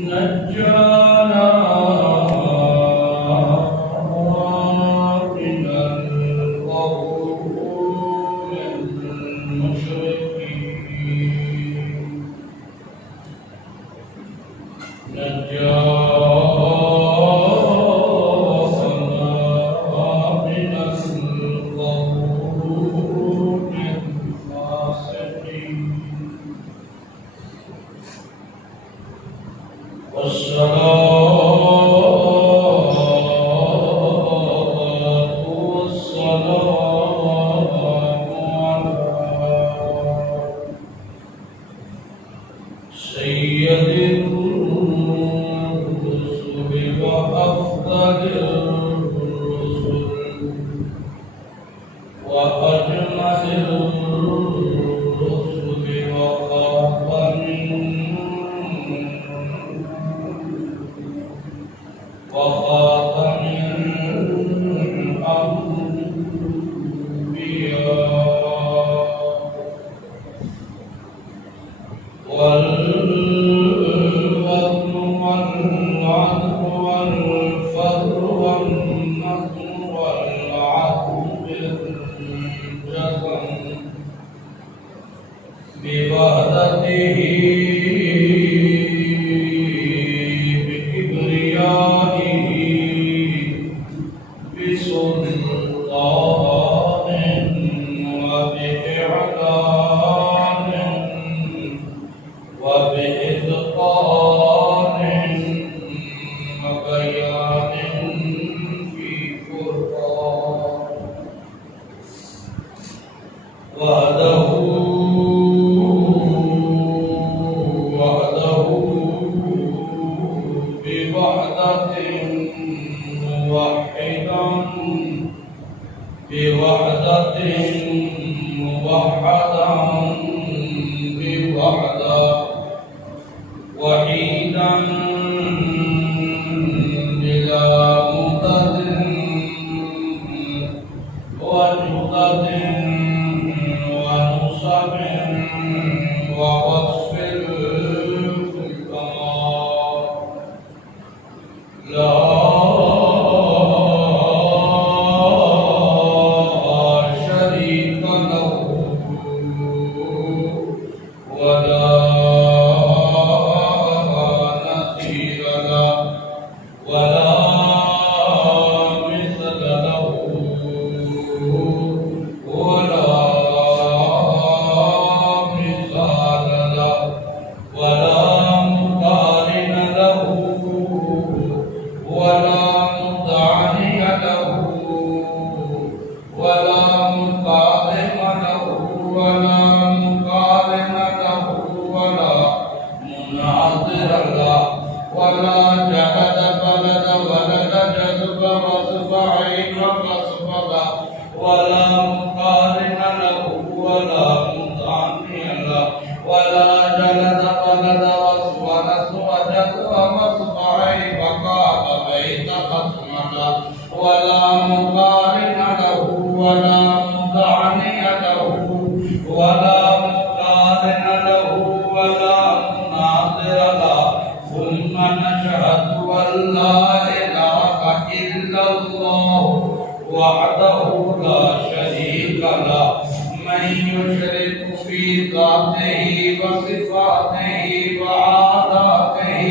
نجانا من القوم المشركين سيد الرسل وأفضل الرسل وأجمل الرسل وخاتم الأنبياء والوزن والعدل والفضل والنصر والعدل بالجزم بوحدته بكبريائه بسلطان وبإعلان وبإتقان وبيان في قرآن وحده بوحدة موحدا بوحدة موحدا بوحدة وحيدا بلا مدد وجدد ونصب ووصف الكمال لا شريك له ولا نظير له ولا مثل له ولا مثال له ولا مقارن له ولا مدعني له ولا مقارن له ولا مقارن له ولا مناظر له ولا جهد بلد ولد جذب وصف عين وصف له ولا مقارن له ولا مدعني له ولا جلد بلد وصف نسو جذب وصف عين وقال بيت خصم له ولا مقارن له ولا مدعني له ولا مقارن له ولا مناظر له ثم نشهد أن لا إله إلا الله وحده لا شريك له من يشرك في ذاته وصفاته وعاداته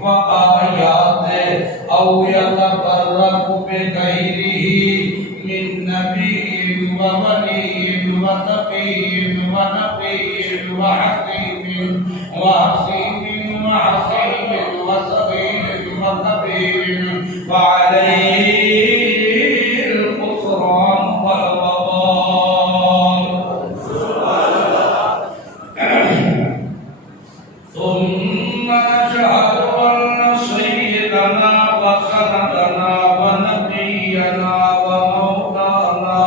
وآياته أو يتبرك بغيره من نبي وولي وشفيع ونبي وحكيم وحسيب وحسيب وصغير وكبير فعليه الخسران والوبال ثم نشهد أن سيدنا وسندنا ونبينا ومولانا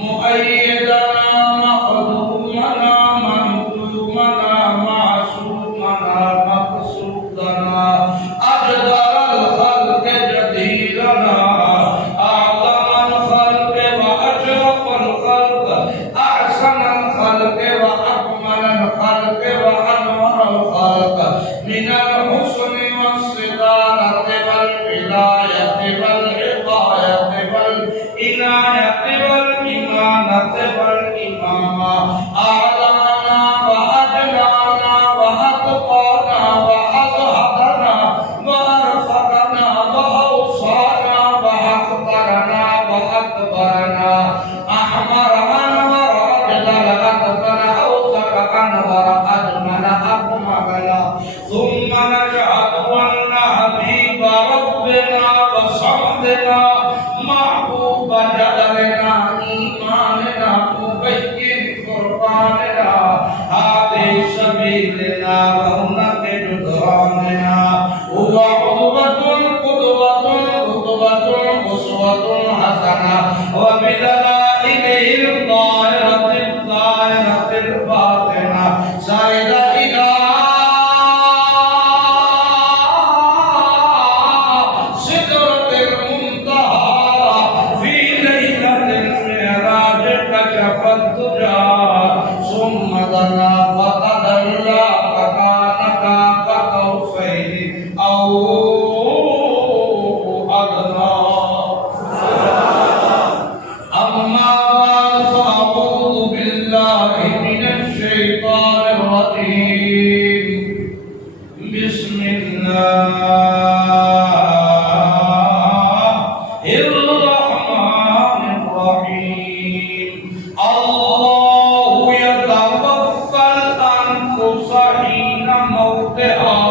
مؤيدنا مخدومنا منظومنا معصومنا مقصومنا سبيلنا وهناك جدراننا هو عقبة قدوة قدوة أسوة حسنة وبدلائله الظاهرة الظاهرة الباطنة سائر إلى سدرة المنتهى في ليلة المعراج كشف الدجى ثم دنا فتدلى فكان قاب قوسين أو أدنى أما بعد فأعوذ بالله من الشيطان الرجيم بسم الله الرحمن الرحيم الله يتوفى الأنفس حين موتها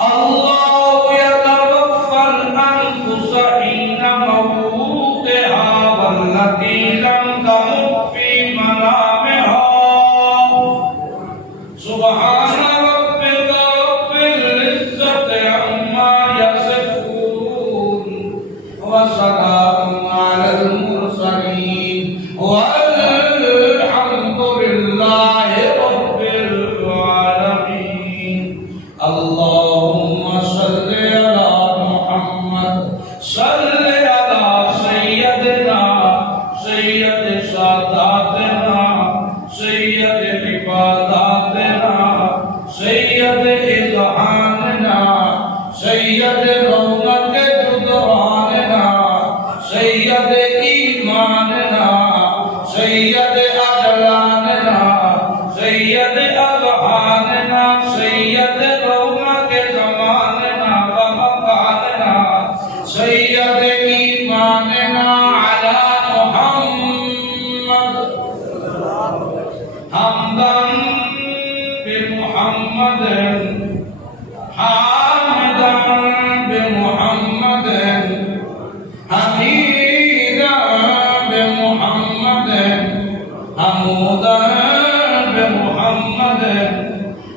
الله يتوفى الأنفس حين موتها والتي لم تمت في منامها سبحان ربك رب العزة عما يصفون وسلام على المرسلين والحمد لله رب العالمين اللهم صل على محمد صل على سيدنا سيد ساداتنا سيد عباداتنا سيد إذعاننا سيد رونق جدراننا سيد إيماننا سيد أجلاننا سيد أذهاننا سيد رونق زماننا ومكاننا سيد إيماننا على محمد حمدا بمحمد حامدا بمحمد حميدا بمحمد حمودا بمحمد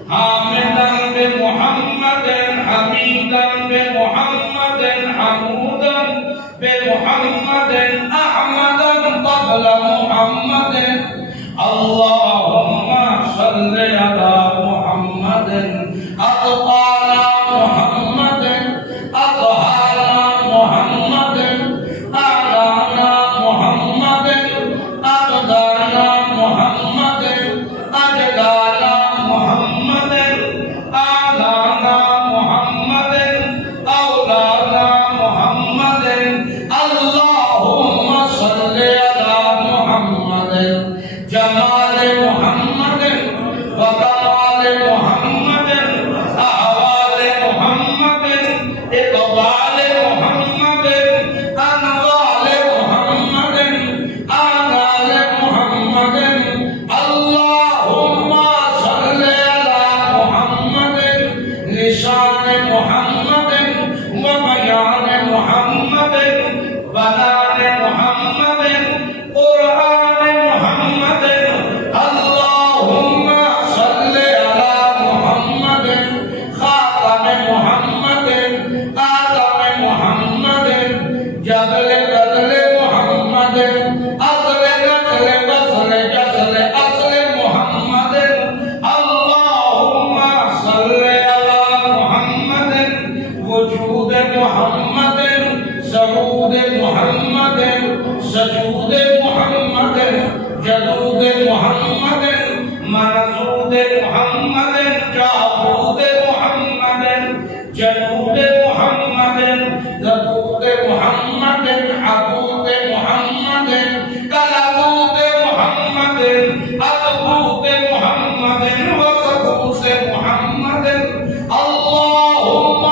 حامدا بمحمد حميدا بمحمد حمودا بمحمد أحمدا قبل محمد اللهم صل على محمد أطقانا محمد أطهانا محمد أعلانا محمد أقدانا محمد أجلانا محمد أعلانا محمد أولانا محمد اللهم صل على محمد جمال محمد وكمال محمد أحوال محمد إقبال محمد أنوال محمد آنال محمد اللهم صل على محمد لسان محمد وبيان محمد بنان محمد قرآن محمد اللهم صل على محمد خاتم محمد آدم محمد جبل بدل محمد أصل نسل بصل جسل أصل محمد اللهم صل على محمد وجود محمد سعود محمد سجود محمد جدود محمد منزود محمد جابود محمد جنود محمد زبود محمد عبود محمد كلبود محمد أبود محمد وسبود محمد اللهم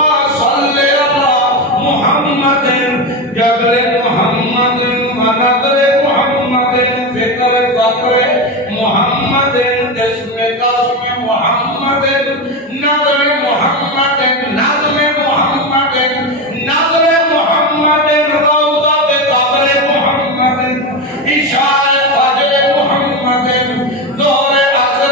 صل على محمد جبل محمد ونظر محمد فكر فقر محمد اسم قسم محمد نظر محمد نظم محمد نظر محمد روضة قبر محمد إشاء فجر محمد دور عصر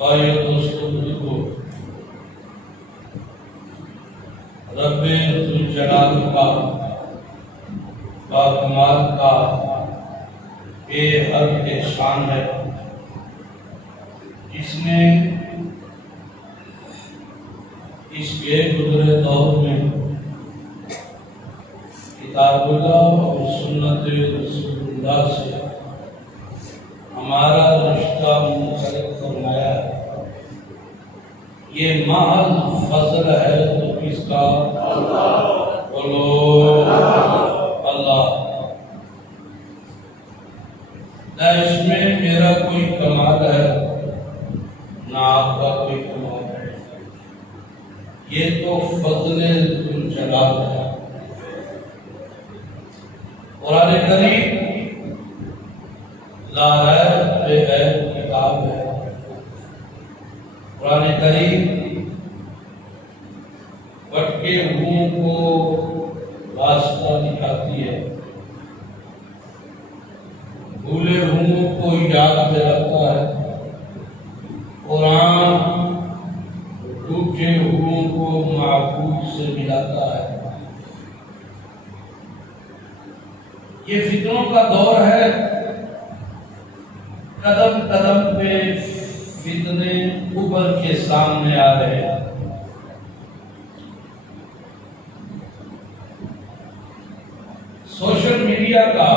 بھائیو دوستو بزرگو، رب ذوالجلال کا باکمال کا بے حد احسان ہے، جس نے اس بے گزرے دور میں کتاب اللہ اور سنت رسول اللہ سے ہمارا رشتہ منسلک فرمایا ہے۔ یہ محض فضل ہے تو کس کا؟ بولو اللہ۔ نہ اس میں میرا کوئی کمال ہے نہ آپ کا کوئی کمال ہے، یہ تو فضل ذوالجلال ہے۔ قرآن کریم لا ریب بے عیب کتاب ہے۔ قرآن کریم بھٹکے ہوئوں کو راستہ دکھاتی ہے، بھولے ہوئوں کو یاد دلاتا ہے۔ قرآن ٹوٹے ہوئوں کو معبود سے ملاتا ہے۔ یہ فتنوں کا دور ہے، قدم قدم پہ فتنے ابھر کے سامنے آ رہے ہیں۔ سوشل میڈیا کا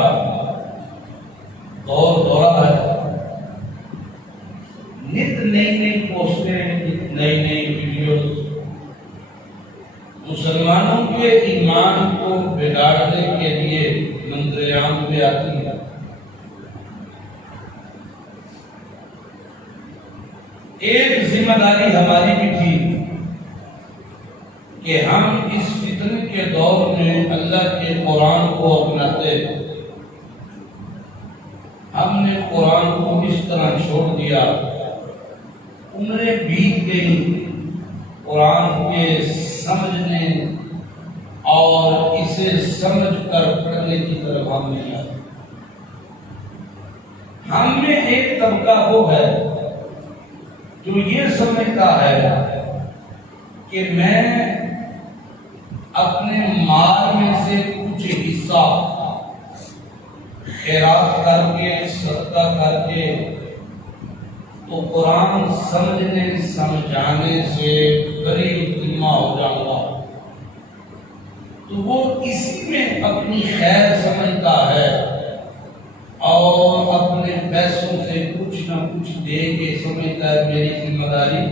دور دورہ ہے، نت نئی نئی پوسٹیں، نئی نئی ویڈیوز مسلمانوں کے ایمان کو بگاڑنے کے لیے منظر میں آتی ہے۔ ایک ذمہ داری ہماری بھی تھی کہ ہم اس فتنے کے دور میں اللہ کے قرآن کو اپناتے۔ ہم نے قرآن کو اس طرح چھوڑ دیا، عمریں بیت گئی قرآن کے سمجھنے اور اسے سمجھ کر پڑھنے کی طرف ہم نہیں آئے۔ ہم میں ایک طبقہ وہ ہے جو یہ سمجھتا ہے کہ میں اپنے مال میں سے کچھ حصہ خیرات کر کے، صدقہ کر کے تو قرآن سمجھنے سمجھانے سے قریب ذمہ ہو جاؤں گا، تو وہ اسی میں اپنی خیر سمجھتا ہے اور اپنے پیسوں سے کچھ نہ کچھ دے کے سمجھتا ہے میری ذمہ داری۔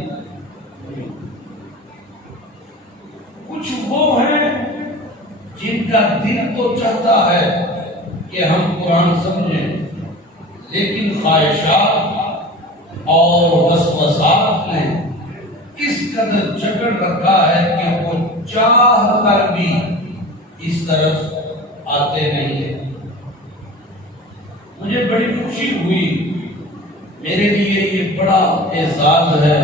کچھ وہ ہیں جن کا دل تو چاہتا ہے کہ ہم قرآن سمجھیں، لیکن خواہشات اور وسوسات نے اس قدر جکڑ رکھا ہے کہ وہ چاہ کر بھی اس طرف آتے نہیں ہیں۔ مجھے بڑی خوشی ہوئی، میرے لیے یہ بڑا اعزاز ہے،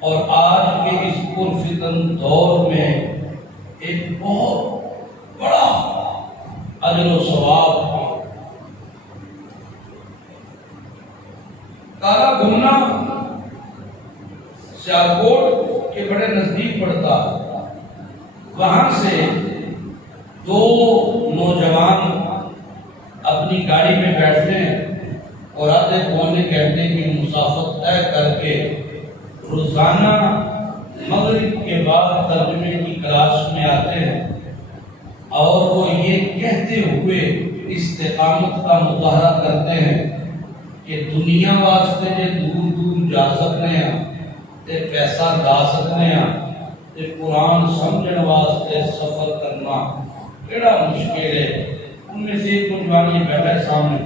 اور آج کے اس پرفتن دور میں ایک بہت بڑا اجر و ثواب۔ کالا گھومنا سیالکوٹ کے بڑے نزدیک پڑتا، وہاں سے دو نوجوان اپنی گاڑی میں بیٹھتے ہیں اور آدھے پونے گھنٹے کی مسافت طے کر کے روزانہ مغرب کے بعد ترجمے کی کلاس میں آتے ہیں، اور وہ یہ کہتے ہوئے استقامت کا مظاہرہ کرتے ہیں کہ دنیا واسطے جے دور دور جا سکتے ہیں تے پیسہ لا سکتے ہیں تے قرآن سمجھن واسطے سفر کرنا کیڑا مشکل ہے۔ ان میں سے ایک نوجوان یہ بیٹھا ہے سامنے،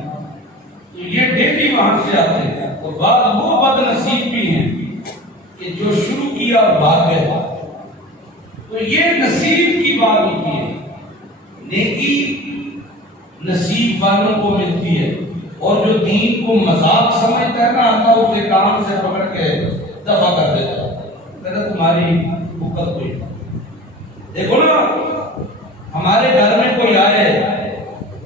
تو یہ ڈیلی وہاں سے آتے ہیں، اور بعض وہ بد نصیب بھی ہیں کہ جو شروع کیا اور بھاگ گئے۔ تو یہ نصیب کی بات ہوتی ہے، نیکی نصیب والوں کو ملتی ہے، اور جو دین کو مذاق سمجھتا ہے نا، اللہ اسے کام سے پکڑ کے دفع کر دیتا ہے، کہتا تمہاری حکت کوئی۔ دیکھو نا، ہمارے گھر میں کوئی آئے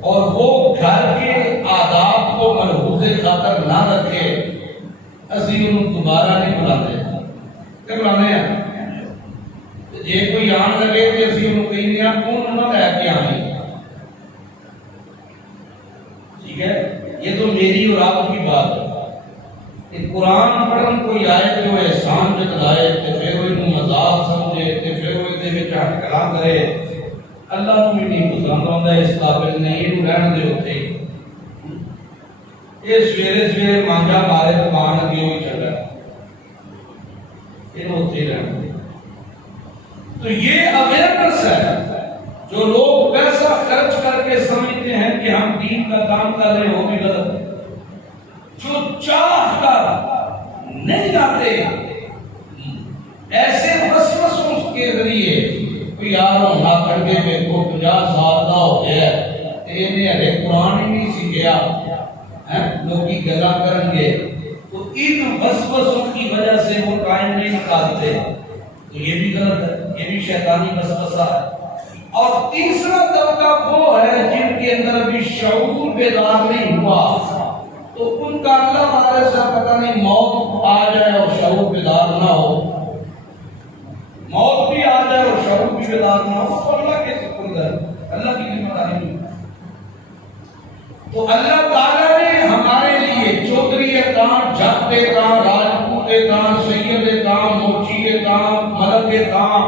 اور وہ گھر کے آداب کو ملحوظ خاطر نہ رکھے اسی انہوں دوبارہ نہیں بلاتے کہ بلانے ہیں جے کوئی آن لگے تو اسی انہوں کہیں نہیں کون نہ لے کے آنی. ٹھیک ہے یہ تو میری اور آپ کی بات ہے کہ قرآن پڑھن کوئی آئے جو احسان جتلائے تے پھر وہ انہوں مذاق سمجھے تے پھر وہ دے وچ ہٹکڑا کرے اللہ کو بھی نہیں پسند آتا اس قابل نہیں انہوں رہن دے ہوتے یہ سویرے سویرے مانجا مارے تو مان لگے ہوئی چل رہا انہوں ہوتے رہن دے. تو یہ اویئرنس ہے جو لوگ پیسہ خرچ کر کے سمجھتے ہیں کہ ہم دین کا کام کر رہے ہو بھی غلط. جو چاہ کر نہیں آتے ایسے وسوسوں کے ذریعے کوئی یار ہونا کر کے دیکھو 50 سال کا ہو گیا ہے انہیں ہرے قرآن ہی نہیں سیکھیا لوگ کی گلا کریں گے تو ان وسوسوں کی وجہ سے وہ قائم نہیں نکالتے تو یہ بھی غلط ہے یہ بھی شیطانی وسوسہ ہے. اور تیسرا طبقہ وہ ہے جن کے اندر ابھی شعور بیدار نہیں ہوا تو ان کا اللہ تعالی سے پتہ نہیں موت آ جائے اور شعور بیدار نہ ہو موت بھی آ جائے اور شعور بھی بیدار نہ ہو تو اللہ کے سپرد ہے اللہ کی ذمہ داری نہیں. تو اللہ تعالیٰ نے ہمارے لیے چودھری کام جٹ کام راجپوت کام سید کام موچی کام ملک کام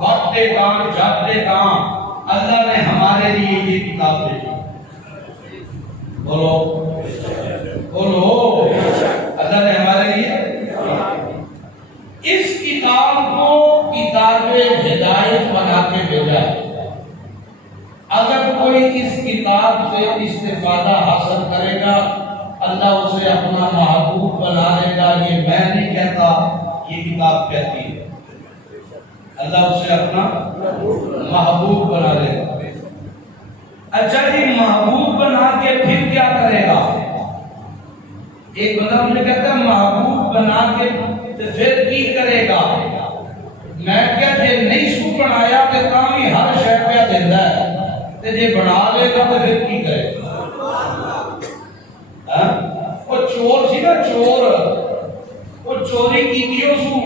وقت کام جٹ کام اللہ نے ہمارے لیے یہ کتاب بھیجی. بولو بولو اللہ نے ہمارے لیے اس کتاب کو کتاب ہدایت بنا کے بھیجا ہے. اگر کوئی اس کتاب سے استفادہ حاصل کرے گا اللہ اسے اپنا محبوب بنا لے گا. یہ میں نہیں کہتا یہ کتاب کہتی ہے اللہ اسے اپنا محبوب بنا لے گا. اچھا جی محبوب بنا کے پھر کیا کرے گا؟ ایک بندہ مجھے کہتا ہے محبوب بنا کے پھر کی کرے گا. میں کیا جے نہیں سو بنایا تو کامی ہر شے پہ دینا ہے تے جے بنا لے گا تو پھر کی کرے گا؟ وہ چور سی نا چور وہ چوری کی سو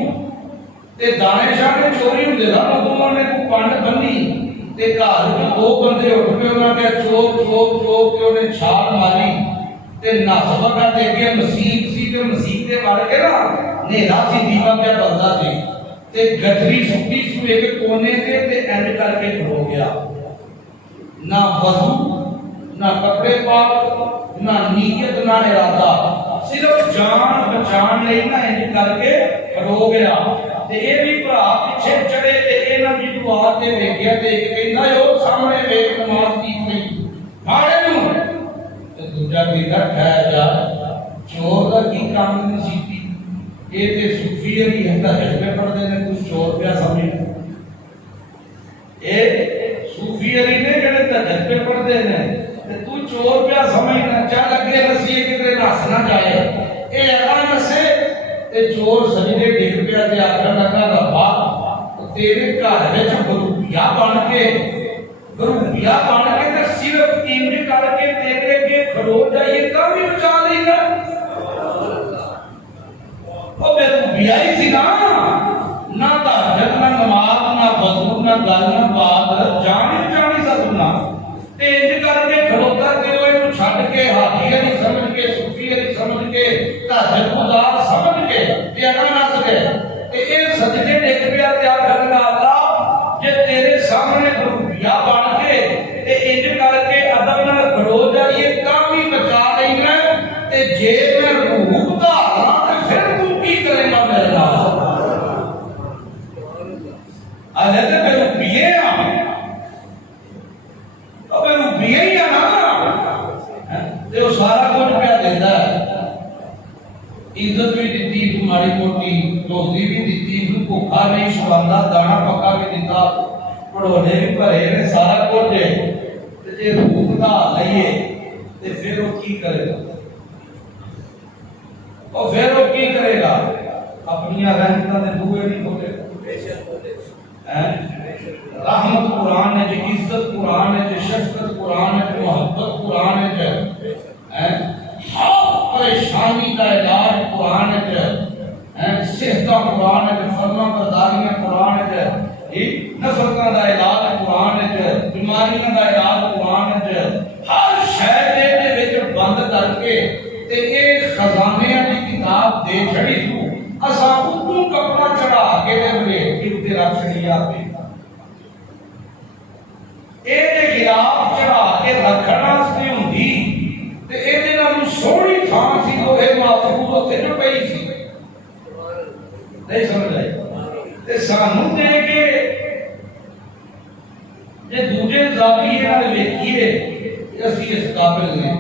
تے دانے شاہ نے چوری ہوں دے رہا انہوں نے کو پانڈ بنی تے گھر جو دو بندے اٹھ پہ انہوں نے چور چور چور کے انہیں چھال ماری تے ناسبہ کا دے گیا مسیح سی جو مسیح دے مار کے نا نیرہ سی دیوہ کیا بلدہ تھی تے گھٹری سکتی سو ایک کونے کے تے اینڈ کر کے کھڑو گیا. نہ وضو نہ کپڑے پاک نہ نیت نہ ارادہ صرف جان بچان لئی نہ اینڈ کر کے کھڑو گیا. تے اے بھی بھرا پیچھے چڑھے تے اے نہ بھی دعا تے ویکھ گیا تے ایک کہندا او سامنے ویکھ نماز کی نہیں مارے نوں تے دوجا کہندا ٹھہر جا چور دا کی کام نصیبی اے تے صوفی علی ہندا جذبے پڑھدے نے تو چور پیا سمجھ اے صوفی علی نے جڑے تجربے پڑھدے نے تے تو چور پیا سمجھنا چل اگے رسی کدھر نس نہ جائے اے اگا نسے تے چور سجدے ڈگ پیا تے آکھن لگا ربا تیرے گھر وچ گروپیا بن کے تے صرف انج کر کے تیرے اگے کھڑو جائیے تا بھی بچا لے گا. او بے روپیا ہی سی نہ تہجد نہ نماز نہ وضو نہ گل نہ بات جانی سکنا تے انج کر کے کھڑوتا تے او اینو چھڈ کے حاجی علی سمجھ کے صوفی علی سمجھ کے تہجد گزار سمجھ کے تے اگا نس گئے تے اے سجدے ڈگ پیا تے آکھن لگا اللہ جے تیرے سامنے روپیا بن کے تے انج کر کے ادب نال کھڑو جائیے تا بھی بچا لینا تے جے میں روح دھاراں تے پھر تو کی کرے گا میرے نال اجے تے بے روپیے او بے روپیے ہی نا تے وہ سارا کچھ پیا دیندا ہے. عزت بھی دیتی ماڑی موٹی روزی بھی دیتی بھوکا نہیں سواندا دانا پکا بھی دیتا پڑھونے بھی بھرے نے سارا کچھ تے جے روح دا لئیے تے پھر وہ کی کرے گا اور پھر وہ کی کرے گا اپنی رحمتاں دے بوئے نہیں کھولے گا. رحمت قرآن ہے جی عزت قرآن ہے جی شفقت قرآن ہے جی محبت قرآن ہے جی ہر پریشانی کا علاج قرآن صحت قرآن فرما برداریاں قرآن نفرتوں کا علاج قرآن بیماریاں کا علاج قرآن ہر شہر بند کر کے ایک خزانے کی کتاب دے چھڑی سو اساں اتوں کپڑا چڑھا کے دے رکھ چھڑی آپ یہ خلاف چڑھا کے رکھنا سی ہوں یہ سونی تھان سی تو یہ محفوظ اتنے جو پی سی نہیں سمجھ آئی سانو دے کے جی دوجے زاویے ویکھیے اسی اس قابل نے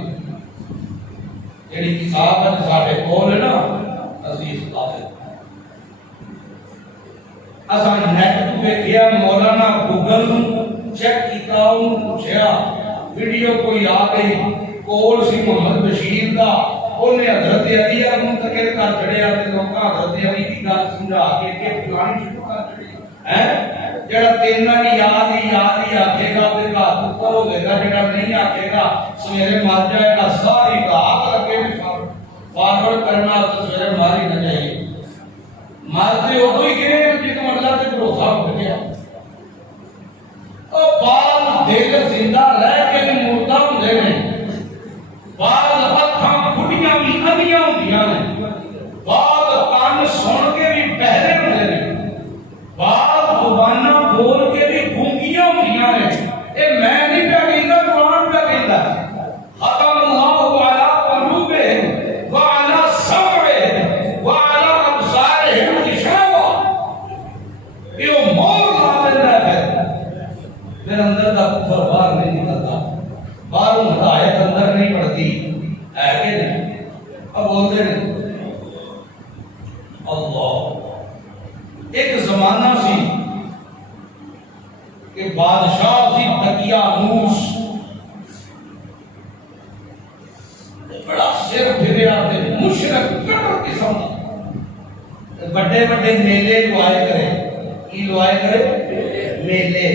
جیڑی کتاب ہے ساڈے کول ہے نا اسی اس قابل اساں نیٹ تو ویکھیا مولانا گوگل چیک کیتا انہوں پوچھیا ویڈیو کوئی آ گئی کول سی محمد بشیر دا انہیں حضرت علی منتقل کر چڑیا تے لوکاں حضرت علی کی گل سمجھا کے کہ پلانی شروع کر چڑی ہے جڑا تینا کی یاد ہی آکھے گا تے کا اوپر ہو گا جڑا نہیں آکھے گا سویرے مر جائے گا ساری رات لگے فارورڈ کرنا تو سویرے ماری نہ جائے مارتے ادو ہی گئے جتوں اللہ تے بھروسہ اٹھ گیا بعض دل زندہ رہ کے بھی مردہ ہوندے نے بعض اکھاں بڑھیاں بھی اندھیاں ہوندیاں نے بعض کان سن کے بھی بہرے ہوندے نے بعض زباناں بول کے بھی گونگیاں ہوندیاں نے اے میں نہیں پیا کہندا قرآن پیا کہندا ختم اللہ علی قلوبہم وعلی سمعہم وعلی ابصارہم غشاوہ یہ مور لا دینا ہے پھر اندر کا کفر باہر نہیں نکلتا باہروں ہدایت اندر نہیں پڑتی ہے کہ نہیں اب بولتے نہیں اللہ ایک زمانہ سی کہ بادشاہ سی دقیانوس بڑا سر پھریا تے مشرک کٹر قسم بڑے بڑے میلے لوائے کرے کی لوائے کرے میلے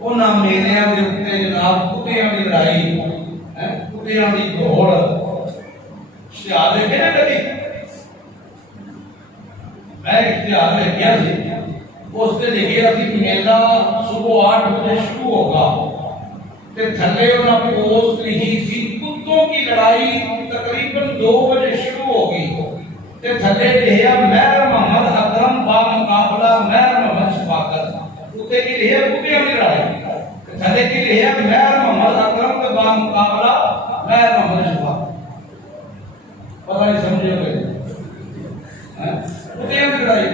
انہاں میلیاں دے اوپر جناب کتیاں دی لڑائی کتیاں دی دوڑ اشتہار دیکھے نا کبھی میں اشتہار دیکھا سی اس سے دیکھا سی میلہ صبح 8 بجے شروع ہوگا تے تھلے انہاں پوسٹ لکھی سی کتوں کی لڑائی تقریباً 2 بجے شروع ہوگی تے تھلے لکھا مہر محمد اکرم با مقابلہ مہر محمد شفاقت تے کی لیا کتیاں دی لڑائی تھلے کی لیا مہر محمد اکرم کے با مقابلہ مہر محمد شفاقت پتہ نہیں سمجھے ہوئے کتیاں دی لڑائی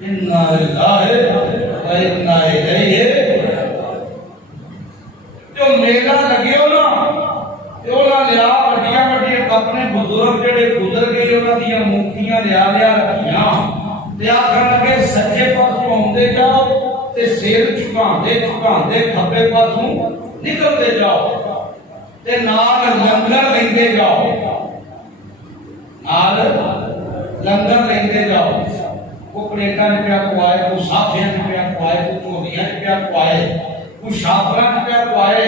اِنَّا لِلَّهِ وَإِنَّا إِلَيْهِ جو میلہ لگے ہو نا جو نہ لیا بڑیاں بڑیاں اپنے بزرگ جڑے گزر گئے انہاں دیاں مورتیاں لیا رکھیاں تے آکھن لگے سجے پاسوں آندے جاؤ تے سر جھکاندے کھبے پاسوں نکلتے جاؤ تے نال لنگر لیندے جاؤ نال لنگر لیندے جاؤ کو پلیٹاں نے پیا کھوائے کو ساتھیاں نے پیا کھوائے کو چوریاں نے پیا کھوائے کو شاپراں نے پیا کھوائے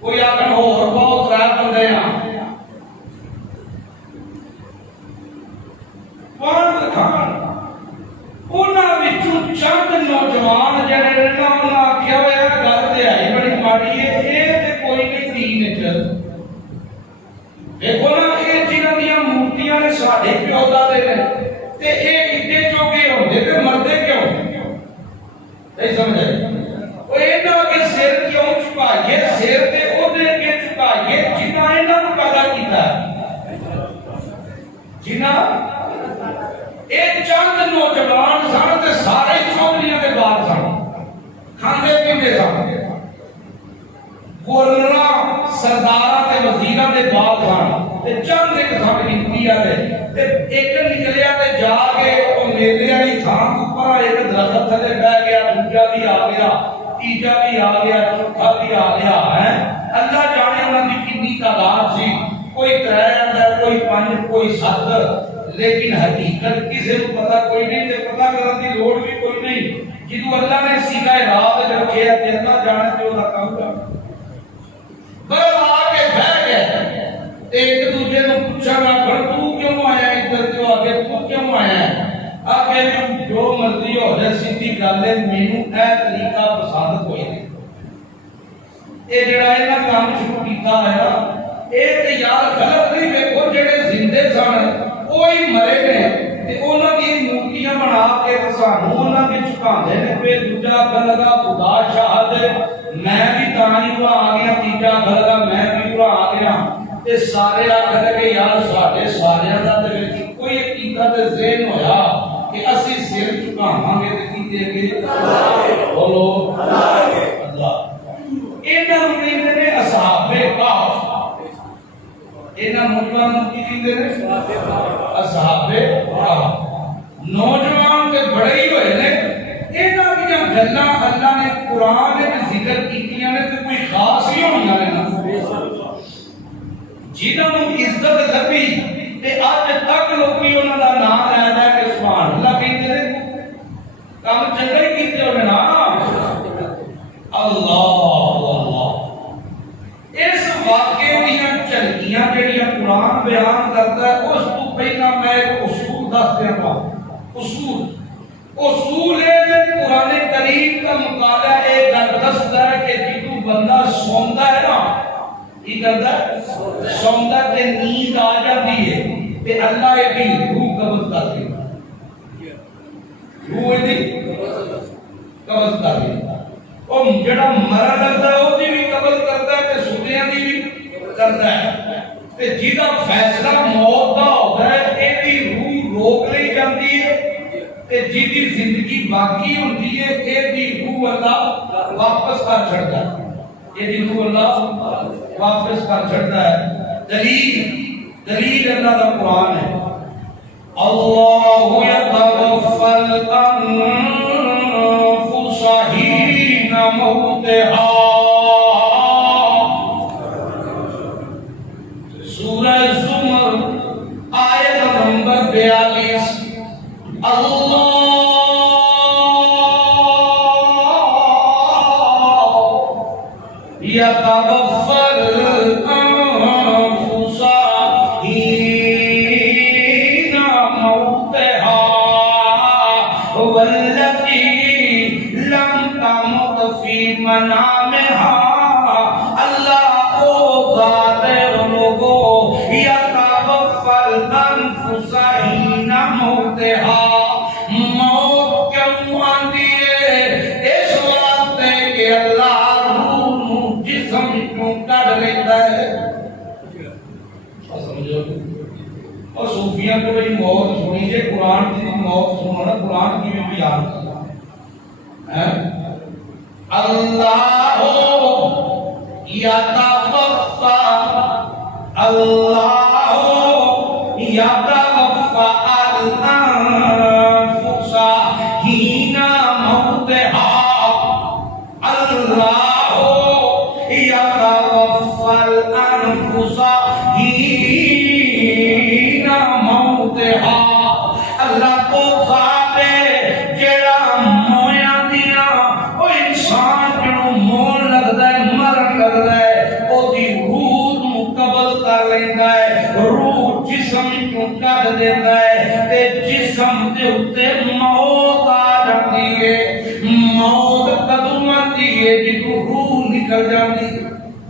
کوئی آکھن ہور بہت رہ بندے ہیں پانچ کھان انہاں وچوں چند نوجوان جڑے نے انہاں آکھیا ہوئے گل تے آئی بڑی ماڑی ہے اے تے کوئی نہیں دین وچ دیکھو نا اے جنہاں دیاں مورتیاں نے ساڈے پیو دادے نے تے اے ایڈے چوکے ہوندے تے مردے کیوں نہیں سمجھے او انہاں کے سر کیوں چکائیے سر تے اودے کے چکائیے جنہاں انہاں نوں پیدا کیتا جنہاں اے چند نوجوان سن تے سارے چودھریاں دے بال سن کھاندے پیندے سن گورنراں سرداراں تے وزیراں دے بال سن تے چند ایک سن گنتی والے تے ایک نکلیا تے جا کے او میلے والی تھان اوپر ایک درخت تھلے بیٹھ گیا دوجا بھی آ گیا تیجا بھی آ گیا چوتھا بھی آ گیا ہے اللہ جانے انہاں دی کتنی تعداد سی کوئی 3 اندر کوئی 5 کوئی 7 لیکن حقیقت کسی کو پتہ کوئی نہیں تے پتہ کرن دی لوڑ بھی کوئی نہیں جدوں اللہ نے سیدھا راہ رکھے تے اللہ جانے تے او کم کر بڑا آ کے بیٹھ گئے ایک دوسرے نوں پوچھا گا پر کیوں آیا ہے؟ آگے جو مرضی ہو جائے سیدھی گل ہے مینوں اے طریقہ پسند کوئی نہیں. یہ جڑا انہاں کام شروع کیتا ہے یہ تے یار غلط نہیں. دیکھو جڑے زندے سن وہی مرے نے تے انہاں دی مورتیاں بنا کے سانوں انہاں دی جھکاندے نے پہ دوجا گلگا خدا شاہد میں بھی تانی کو آ گیا تیجا گلگا میں بھی کو آ گیا تے سارے آکھن لگے یار ساڈے ساریاں دا تے کوئی عقیدہ تے ذہن ہویا کہ اسی سر جھکاواں گے تے کیتے گے بولو اللہ. انہاں نوں کہندے نے اصحاب کہف. انہاں نوجوانوں کی کہندے نے اصحاب کہف. نوجوان تے بڑے ہی ہوئے نے. انہاں دی گلاں اللہ نے قرآن وچ ذکر کیتیاں نے تے کوئی خاص ہی ہونیاں نے نا. جنہاں نوں عزت لبھی تے اج تک لوکی انہاں دا نام لے لے کے سبحان اللہ کہندے نے. کام چنگا ہی کیتے ہونے نا. اللہ اللہ. اس واقعے دیاں جھلکیاں جڑیاں قرآن بیان کرتا ہے اس تو پہلا میں ایک اصول دس دیاں. اصول ہے کہ قرآن کریم کا مطالعہ ایک گل دستا ہے کہ جدوں بندہ سوندا ہے نا کی کردا ہے سوندا تے نیند آ جاتی ہے تے اللہ دی روح قبض کر لیندا. روح دی قبض کر لیندا. او جڑا مرا لگدا ہے او دی بھی قبض کردا ہے تے سوتیاں دی بھی کردا ہے تے جیدا فیصلہ موت دا ہوندا ہے اے دی روح روک لئی جاندی ہے تے جیدی زندگی باقی ہوندی ہے اے دی روح اللہ واپس کر چھڑدا ہے. اے دی روح اللہ واپس کر چھڑدا ہے. دلیل اللہ دا قرآن ہے. اللہ یتوفی الانفس حین موتہا. سورہ زمر آیت نمبر 42. اللہ یتوفی الانفس حین موتہا واللتی لم تمت فی منامہا. اللہ او ذات لوگو یتوفی الانفس حین موتہا. موت کیوں آندی ہے؟ اس واسطے کہ اللہ روح نو جسم کیوں کڈ لیندا ہے. سمجھو اور صوفیاں کو بھی موت سنی جے قرآن کی موت سنو نا قرآن کی بھی بیان ہے. اللہ یتوفی اللہ یتوفی الانفس حین موتہا. اللہ یتوفی الانفس حین موتہا. اللہ کو ذات ہے جڑا مویاں دیاں او انسان جنوں مون لگدا ہے مرن لگدا ہے او دی روح نوں قبض کر لیندا ہے. روح جسم کیوں کڈ دیندا ہے تے جسم دے اوتے موت آ جاندی ہے. موت کدوں آندی ہے؟ جدوں روح نکل جاندی ہے.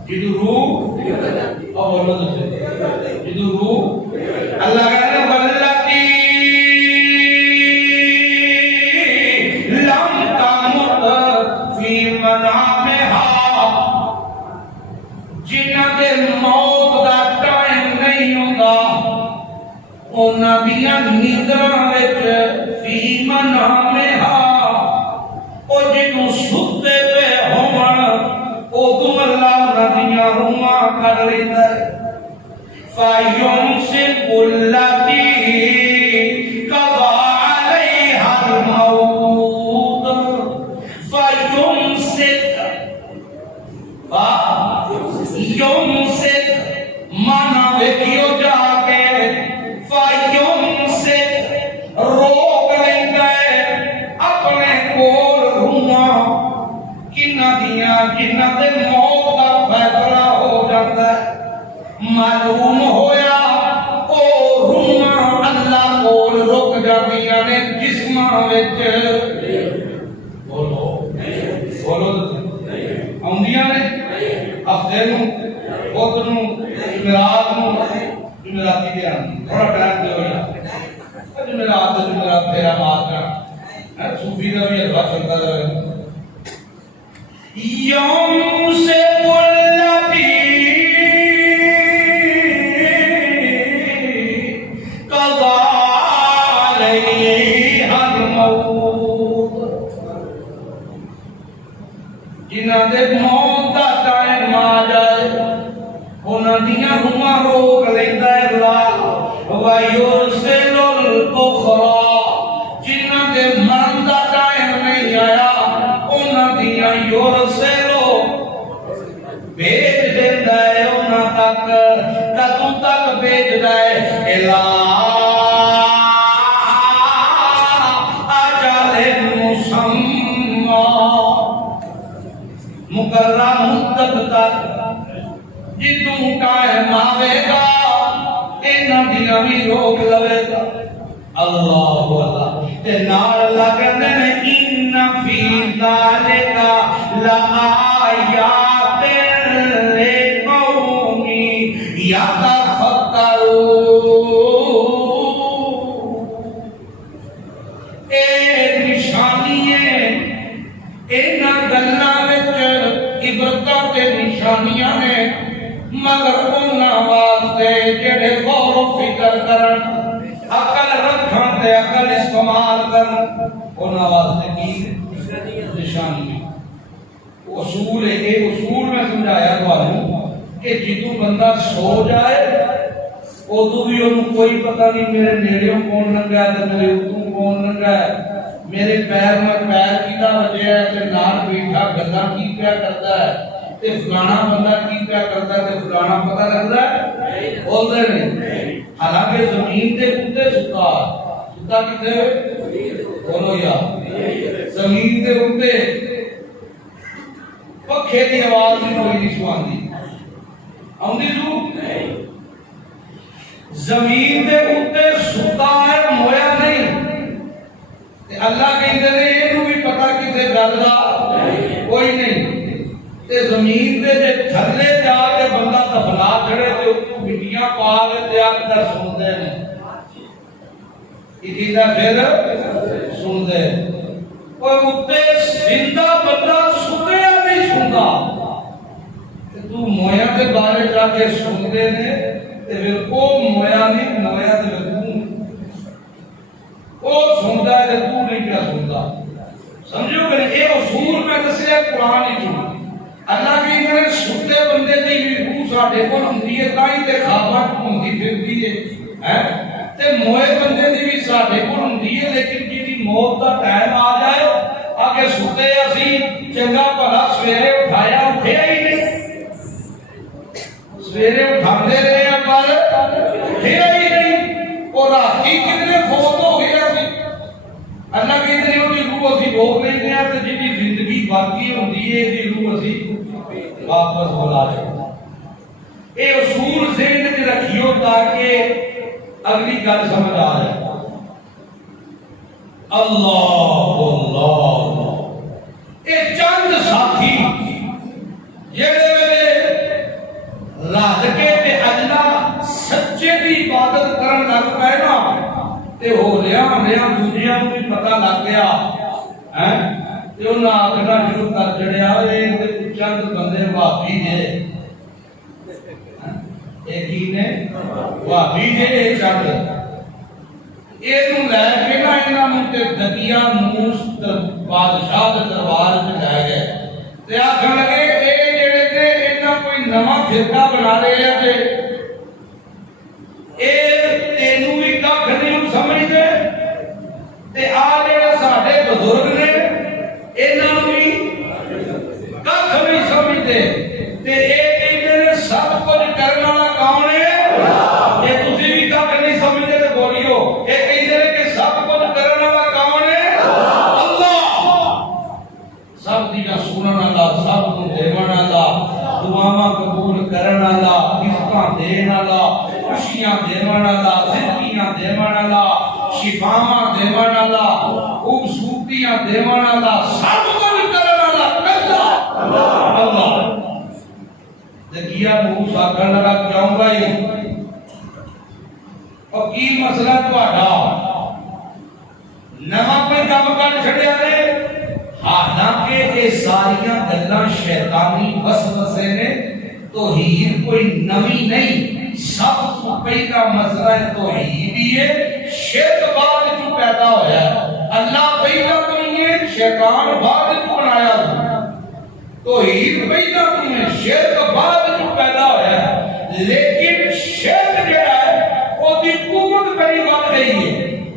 جدوں روح نکل جاندی ہے. او بولو جدوں روح اللہ کہندا واللتی لم تمت فی منامہا. جنہاں دے موت دا ٹائم نہیں ہوندا انہاں دیاں نیندراں وچ فی منامہا او جدوں ستے پے ہون اودوں اللہ انہاں دیاں روحاں کڈ لیندا ہے. فَيُمْسِكُ الَّتِي قَضَى عَلَيْهَا الْمَوْتَ. فَيُمْسِكُ مانا دیکھیو جا کے فَيُمْسِكُ روک لیندا ہے اپنے کول روحاں کنہاں دیاں جنہاں دے موت دا فیصلہ ہو جاتا ہے. معلوم ہویا او روح وچ بولو بولو آندیاں نے ہفتے نوں بدھ نوں جمعرات نوں جمعراتی دے آندی تھوڑا ٹائم دیو یار جمعرات پھیرا مار کر صوفی کا بھی ادھا چلتا رہے یوم سے والذی قضا علیہ الموت جنہاں دے موت دا ٹائم آ جائے انہاں دیاں روحاں روک لیندا ہے اللہ وَيُرْسِلُ الْأُخْرَى جنہاں دے مرن دا ٹائم نہیں آیا انہاں دیاں یورسلو بھیج دیتا ہے انہاں تک کدوں تک بھیجدا ہے الا اجل مسمى مقررہ مدت تک جدوں ٹائم آوے گا انہاں دیاں بھی روک لوے گا اللہ اللہ تے نال اللہ کہندے نے ان فی ذالک لآیات لقوم یتفکرون اے نشانی ہے انہاں گلاں وچ عبرتاں تے نشانیاں نے مگر انہاں واسطے جڑے غور و فکر کرن عقل رکھن تے عقل استعمال کرن انہاں واسطے کی نشانی ہے اصول ہے یہ اصول میں سمجھایا تھانوں کہ جدوں بندہ سو جائے ادو بھی انہوں کوئی پتہ نہیں میرے نیڑیوں کون لنگا ہے میرے اتوں کون لنگا ہے میرے پیر میں پیر کیتا وجہ ہے تے نال بیٹھا گلاں کی پیا کرتا ہے تے فلانا بندہ کی پیا کرتا ہے تے فلانا پتہ لگدا ہے بولدے نہیں حالانکہ زمین دے اوتے ستا کتے بولو یار زمین دے اوتے پکھے دی آواز نہیں کوئی نہیں سواندی آندی تو زمین دے اوتے ستا ہے مویا نہیں تے اللہ کہندے نے اینو بھی پتہ کسے گل دا کوئی نہیں تے زمین دے تھلے جا کے بندہ دفنا چھڑے تے اوپر مٹیاں پا کے تیار کر سندے نے اِدھا پھر سندے کوئی اوتے زندہ بندہ سنیا نہیں سندا تو مویا کے بارے جا کے سندے نے تے پھر او مویا نہیں مویا تے تو او سندا ہے تو نہیں کیا سندا سمجھو کہ یہ اصول میں دسیا قرآن وچ اللہ کی نے ستے بندے دی روح ساڈے کول ہوندی ہے تاں ہی تے خواباں ہوندی پھردی ہے ہیں تے موئے بندے دی بھی ساڈے کول ہوندی ہے لیکن جدی موت دا ٹائم آ جائے آگے ستے اسی چنگا بھلا سویرے اٹھایا اٹھیا ہی نہیں سویرے اٹھاندے رہے پر اٹھیا ہی نہیں اور راتی کتنے فوت ہو گیا سی اللہ کہندے نے دی روح اسی روک لیندے ہیں تے جدی زندگی باقی ہوندی ہے دی روح اسی واپس بلا جائے اے اصول ذہن وچ رکھیو تاکہ اگلی گل سمجھ آ جائے اللہ اللہ اے چند ساتھی جڑے ویلے رات کے تے اللہ سچے دی عبادت کرن لگ پئے نا تے ہو لیا دوجیاں نوں بھی پتہ لگ گیا ہیں تے انہاں آکھنا شروع کر چھڑیا اے چند بندے وہابی نے ایک ہی نے وہابی نے چند اینوں لے کے نا انہاں نوں تے دکیا موس بادشاہ دے دربار وچ لے گئے تے آکھن لگے اے جڑے تے انہاں کوئی نواں فرقہ بنا رہے ہیں تے اے تینوں بھی ککھ نہیں سمجھدے تے آ جڑے ساڈے بزرگ نے انہاں نوں بھی ککھ نہیں سمجھدے تے اے کہندے نے سب کچھ کرن والا کون ہے اے تسی بھی ککھ نہیں سمجھدے تے بولیو اے کہندے نے کہ سب کچھ کرن والا کون ہے اللہ سب دی سنن والا سب نوں دیون والا دعاواں قبول کرن والا رزقاں دین والا خوشیاں دیون والا زندگیاں دیون والا شفاواں دیوان والا خوبصورتیاں دیوان والا سب کچھ کرن والا کلا اللہ دکیا موسی آکھن لگا کیوں بھائی اور کی مسئلہ تہاڈا نواں کوئی کام کر چھڑیا نے حالانکہ یہ ساریاں گلاں شیطانی وسوسے نے توحید کوئی نویں نہیں سب تو پہلا مسئلہ ہے توحید ہی ہے شرک بعد جو پیدا ہویا ہے اللہ پہلا تو نہیں ہے شیطان بعد جو بنایا توحید پہلا تو نہیں ہے شرک بعد جو پیدا ہویا ہے لیکن شرک جڑا ہے وہ دی قوت بڑی بڑھ گئی ہے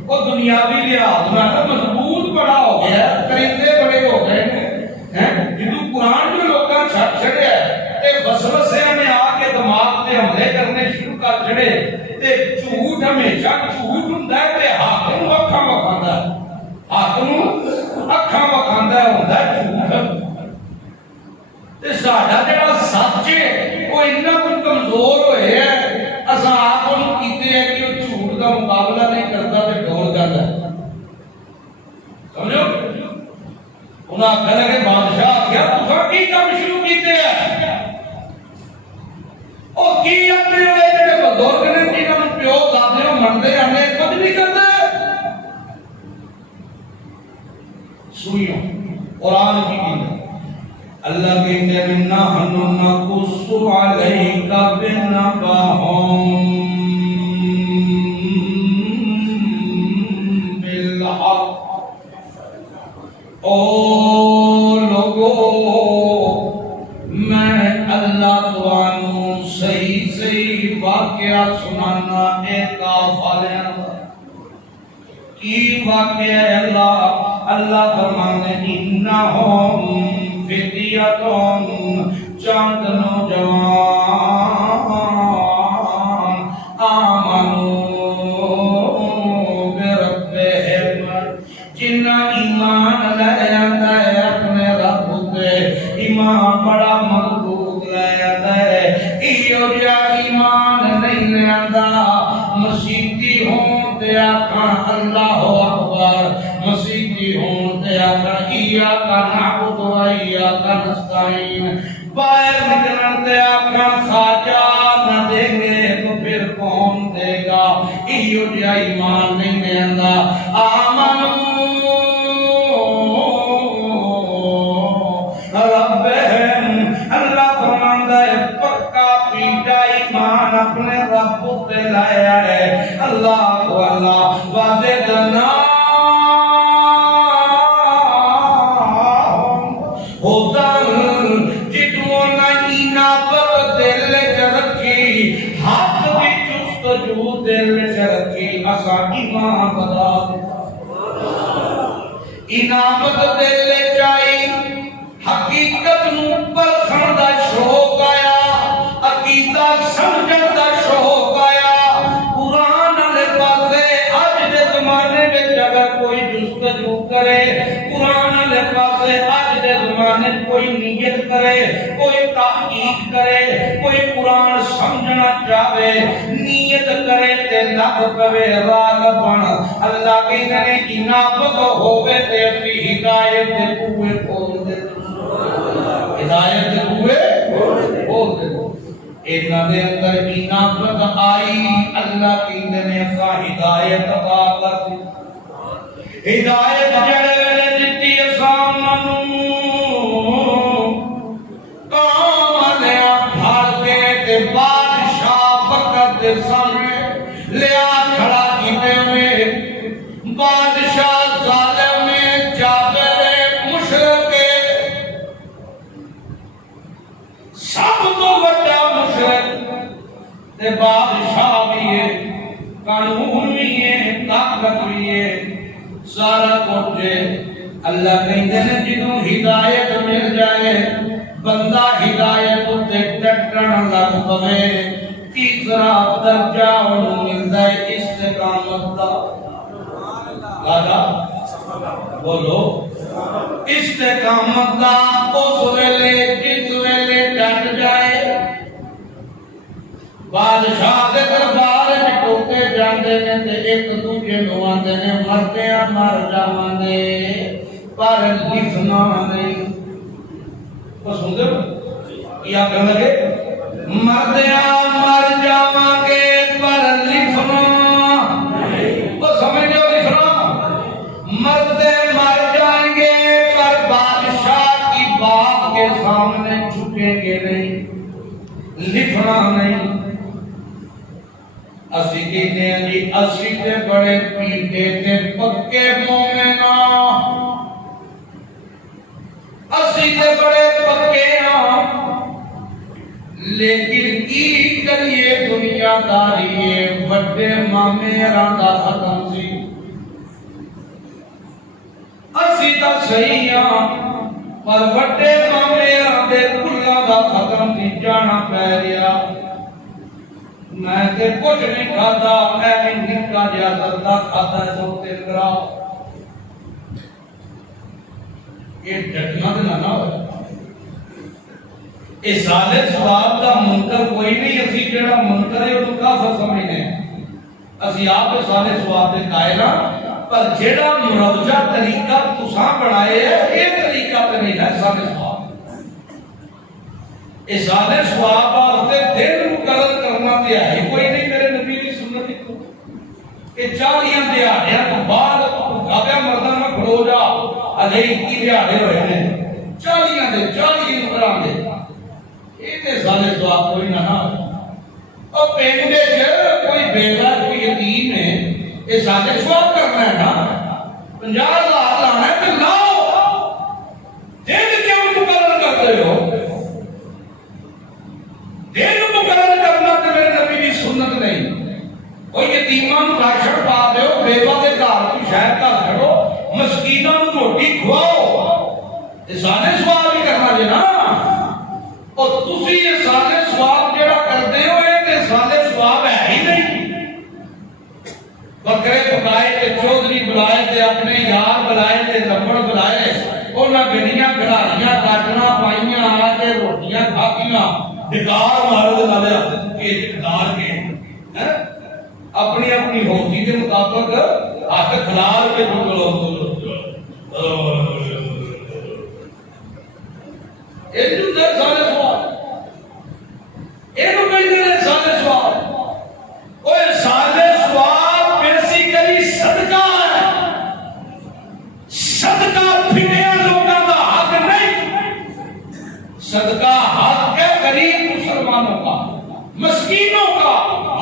وہ دنیاوی لحاظ میں مضبوط بڑا ہو گیا کرندے بڑے ہو گئے ہیں جدو قرآن جو لوگاں چھٹ چھڑے تے وسوسیاں نے آ کے دماغ تے حملے کرنے شروع کر چھڑے تے جھوٹ ہمیشہ جھوٹ ہوندا ہے تے حق نوں اکھاں وکھاندا ہے حق نوں اکھاں وکھاندا ہے ہوندا جھوٹ تے ساڈا جڑا سچ ہے وہ اتنا کمزور ہوئے ہے اساں آپ نوں کیتے ہیں کہ وہ جھوٹ دا مقابلہ نہیں کرتا تے ڈول جاندا ہے سمجھو انہاں کہنے کہ بادشاہ کیا تساں کی کام شروع کیتے ہیں او کی اپنے والے جڑے بزرگ نے جنہاں نوں پیو دادے منتے آنے کچھ نہیں کرتے سنیو قرآن کی کہتے اللہ کہتے ہیں نحن نقص علیک بنبأہم بالحق او لوگو میں اللہ توانو صحیح صحیح واقعہ سنانا ایک آفالیاں کی واقعہ اللہ فرمانے انہم فتیتم چند نوجوان آمنو بربہم جنہ ایمان لے آتا ہے اپنے رب پہ ایمان بڑا مضبوط لے آتا ہے ایو جا ایمان نہیں لے آتا مسیحی ہوں تے آکھاں اللہ اکبر مسیحی ہوں تے آکھاں ایاک نعبد و ایاک نستعین باہر نکلن تے آکھاں خواجہ نہ دیں گے تو پھر کون دے گا ایو جا ایمان نہیں لے آتا آمنو اپنے رب تے لایا ہے اللہ کو اللہ واضح جنا ہوتا جتوں نہ انابت دل چ رکھی حق دی جستجو دل چ رکھی اسا ایمان بدا انابت دل چائی حقیقت نو پرکھن دا شوق آیا عقیدہ سمجھن دا شوق آیا قرآن والے پاسے اج دے زمانے وچ اگر کوئی جستجو کرے قرآن والے پاسے اج دے زمانے کوئی نیت کرے کوئی تحقیق کرے کوئی قرآن سمجھنا چاہے نیت کرے تے لگ پوے راہ بن اللہ کہندے نے انابت ہوے تے اسی ہدایت دے کوے کھول دے ہدایت دے کوے کھول دے اینا دے اندر انابت آئی اللہ کہندے نے اسا ہدایت عطا کر دی ہدایت جڑے ویلے دتی اسا منوں کام لیا پھڑ کے تے بادشاہ وقت دے سامنے لیا کھڑا کیتے ہوئے بادشاہ ظالم جابر مشرک سب تو بڑا مشرک تے بادشاہ بھی ہے قانون بھی ہے طاقت بھی ہے سارا کچھ ہے اللہ کہندے نے جدوں ہدایت مل جائے بندہ ہدایت تے ڈٹن لگ پوے تیسرا درجہ انہوں ملتا ہے استقامت دا لالا بولو استقامت دا اس ویلے جس ویلے ڈٹ جائے بادشاہ دے دربار میں ٹوکے جاندے کردے نے تے ایک دوجے نوں آندے نے مردیاں مر جاواں گے پر لکھنا نہیں. تو سن دے کیا کہنے لگے مردیاں مر جاواں گے پر لکھنا نہیں. تو سمجھو لکھنا مردے مر جائیں گے پر بادشاہ کی بات کے سامنے جھکیں گے نہیں, لکھنا نہیں. اسی کہتے ہیں جی اسی تے بڑے پیتے تے پکے مومناں, اسی تے بڑے پکے ہاں, لیکن کی کریے دنیا داری بڑے مامے راندہ ختم سی. اسی تا صحیح ہاں پر بڑے مامے راندے کلہ دا ختم سی جانا پہ رہا. میں تے کچھ نہیں کھاتا, میں بھی نکا جا دردا کھاتا ہے تو تیل کرا. یہ ڈٹنا دینا نہ ہو. اس سالے سواب کا منکر کوئی نہیں, اسی جڑا منکر ہے وہ کافر سمجھنے ہیں. اسی آپ سالے سواب دے قائل ہاں, پر جڑا مروجہ طریقہ تساں بنائے ہے یہ طریقہ تے نہیں ہے سالے سواب. اس سالے سواب واسطے دل مقرر کرنا دیا ہے کوئی نہیں. میرے نبی کی سنت کو کہ 40 دیہڑیاں تو بعد گابیا مرداں میں کھڑو جا اجے 21 دیہڑے ہوئے ہیں 40 دے 40 عمراں دے. یہ تے سالے سواب کوئی نہ ہو. اور پنڈ دے کوئی بیوہ کوئی یتیم ہے یہ سالے سواب کرنا ہے نا, 50,000 لانا ہے تو لاؤ. دل کیوں مقرر کرتے ہو؟ دل مقرر کرنا تو میرے نبی کی سنت نہیں. کوئی یتیمان راشن پا دیو, بیوہ دے گھر کو شہر کا کھڑو, مسکیناں نوں روٹی کھواؤ, یہ سارے سواب ہی کرنا جی نا. اور تسی یہ سارے سواب جڑا کرتے ہو یہ سارے سواب ہے ہی نہیں. بکرے پکائے تے چودھری بلائے تے اپنے یار بلائے تے لمبڑ بلائے, انہاں گڈیاں کھڑاریاں کاٹنا پائیاں آ کے روٹیاں کھاکیاں ڈکار مارد نالے ہاتھ کے ڈکار کے اپنی اپنی ہوتی کے مطابق ہاتھ کھلار کے ڈکلو یہ جو در سارے سوال یہ جو کئی دن سارے سوال وہ سارے سوال بیسیکلی صدقہ ہے. صدقہ پھٹیا لوگوں کا حق نہیں, صدقہ حق ہے غریب مسلمانوں کا, مسکینوں کا,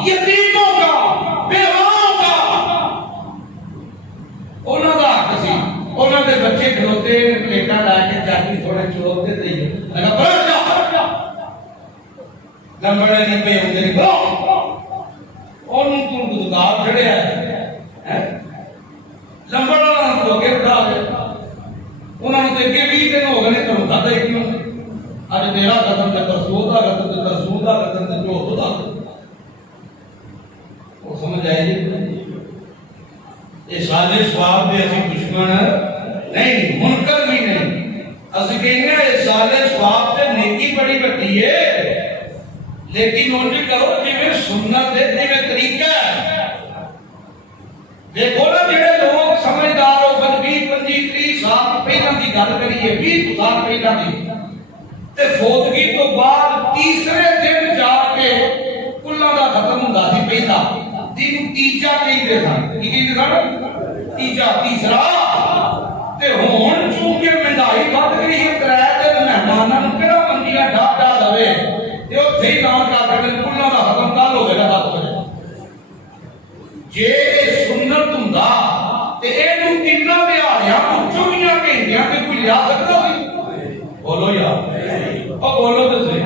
یتیموں کا, بیواؤں کا. انہوں کا حق سی. انہوں نے بچے کھلوتے پلیٹاں لا کے چاچی تھوڑے چلوتے تھے لگا برا جا لمبڑے نہیں پہ ہوندے نہیں برا انہوں تو دکار کھڑے ہیں لمبڑا نہ تو کے اٹھا دے. انہوں نے دیکھے 20 دن ہو گئے تو اٹھا دے کیوں آج تیرا قدم تے ترسول دا قدم تے ترسول دا قدم تے جو خدا وہ سمجھ آئے جی. یہ سارے سواب دے اسی دشمن نہیں, منکر بھی نہیں. اسی کہنے یہ سارے سواب تے نیکی بڑی بڑی ہے, لیکن انج کرو جی میں سنت ہے جی میں طریقہ ہے. دیکھو نا جڑے لوگ سمجھدار ہو 20 25 30 سال پہلے کی گل کریے 20 سال پہلے کی تے فوتگی تو بعد تیسرے دن جا کے کلہ دا ختم ہوندا سی. پہلا دن تیجا کہندے سن, کی کہندے سن تیجا تیسرا. تے ہن چونکہ مہنگائی بڑھ گئی ہے کرایہ تے مہماناں نوں کہڑا منجیاں ڈھا ڈھا لوے تے اوتھے ہی نام کر کے کلہ دا ختم کل ہوے گا 10 بجے. جے سنت ہوندا تے اینوں کنا دیہڑیاں پچھوں گھنٹیاں تے کوئی لیا سکدا سی؟ بولو یار او بولو تے صحیح,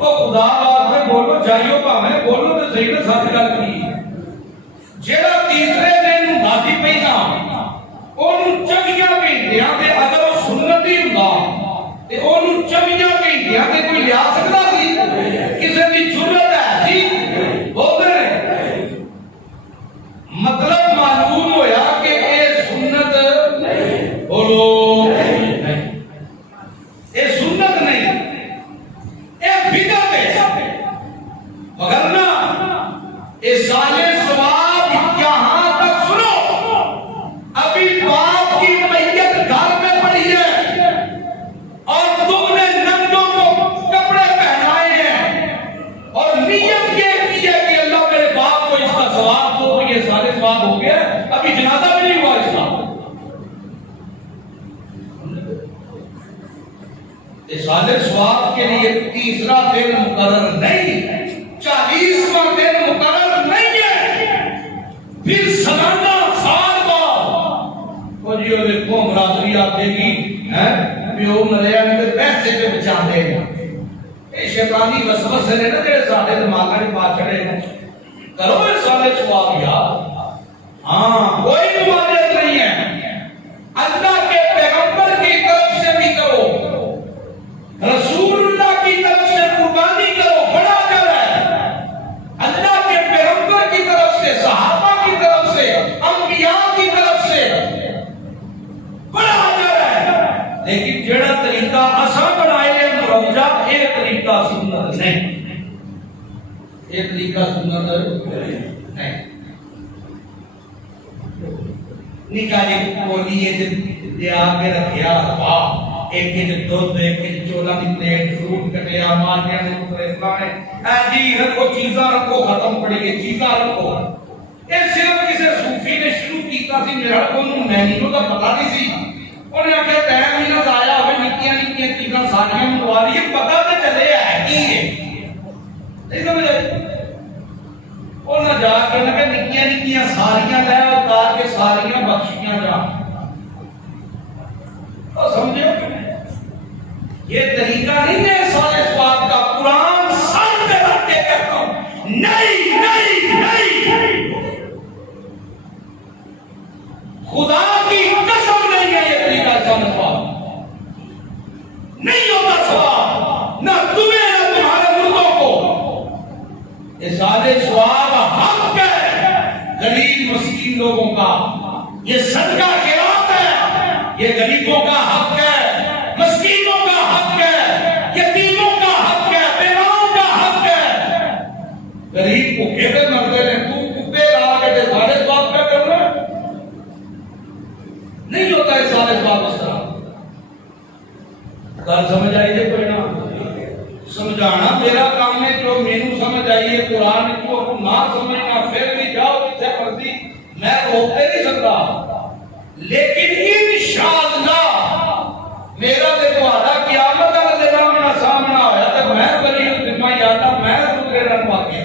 او خدا واسطے بولو جائیو بھاویں بولو تے صحیح تے سچ گل کی. جیڑا تیسرے دن ہوندا سی پہلا اونوں 24 گھنٹیاں تے اگر او سنت ہی ہوندا تے اونوں 24 گھنٹیاں تے کوئی لیا سکدا سی؟ کسے دی جرأت ہے سی؟ بولدے نے. مطلب معلوم ہویا کہ اے سنت بولو نہیں, اے سنت نہیں, اے بدعت ہے. وگرنہ اے سالے ثواب یہ سارے ثواب ہو گیا، ابھی جنازہ بھی نہیں ہوا اس کا۔ سال ثواب کے لیے تیسرا دن مقرر نہیں، 40واں دن مقرر نہیں ہے، پھر سالانہ سال بعد وہ جی وہ دیکھو برادری آپ دے گی پیو مریا نے پیسے پہ بچا دے گا۔ یہ شیطانی وسوسے نے نا جڑے سارے دماغ میں پا چھڑے ہیں، کرو یہ سال ثواب یار۔ ہاں کوئی ممانعت نہیں ہے، اللہ کے پیغمبر کی طرف سے بھی کرو، رسول اللہ کی طرف سے قربانی کرو، بڑا اجر ہے۔ اللہ کے پیغمبر کی طرف سے، صحابہ کی طرف سے، انبیاء کی طرف سے بڑا اجر ہے، لیکن جڑا طریقہ اساں بنائے مروجہ، یہ طریقہ سنت نہیں، یہ طریقہ سنت نہیں۔ نکاح جی بولی یہ آگے رکھیا واہ، ایک ایک دودھ، ایک ایک چولا کی پلیٹ، فروٹ کٹیا، مارکیٹ میں فلانے جی رکھو، چیزاں رکھو، ختم پڑی ہے چیزاں رکھو۔ یہ صرف کسی صوفی نے شروع کیتا سی، میرا کوئی مینیو کا پتہ نہیں سی، انہیں آخیا ٹائم ہی نہ ضائع ہوئے، نکیاں نکیاں چیزاں ساریاں منگوا لیے، پتہ تو چلے ہے کی ہے نہیں سمجھ آئی۔ انہیں جا کے انہیں کہ نکیاں نکیاں ساریاں لے اتار کے ساریاں بخشیاں جا، سمجھے؟ یہ طریقہ نہیں ہے سارے ثواب کا۔ قرآن سر پہ رکھ کے کہتا ہوں نہیں نہیں نہیں، خدا کی قسم نہیں ہے یہ طریقہ سارے ثواب نہیں ہوتا، ثواب نہ تمہیں نہ تمہارے مردوں کو۔ یہ سارے ثواب حق ہے غریب مسکین لوگوں کا، یہ صدقہ خیرات ہے، یہ غریبوں کا حق ہے، مسکینوں کا حق ہے، یتیموں کا حق ہے، بیواؤں کا حق ہے۔ غریب بھوکے پہ مرتے ہیں، تو کتے لا کے سارے ثواب کیا کرنا؟ نہیں ہوتا ہے سارے ثواب اس طرح۔ گل سمجھ آئیے کوئی نہ؟ سمجھانا میرا کام ہے، جو مینو سمجھ آئیے قرآن کو نہ سمجھنا پھر بھی جاؤ جتنے مرضی، میں روکتے نہیں سکتا، لیکن انشاءاللہ میرا تے تہاڈا قیامت والے دن آمنا سامنا ہویا تے میں بری ذمہ یادہ میں تیرے نال واقع،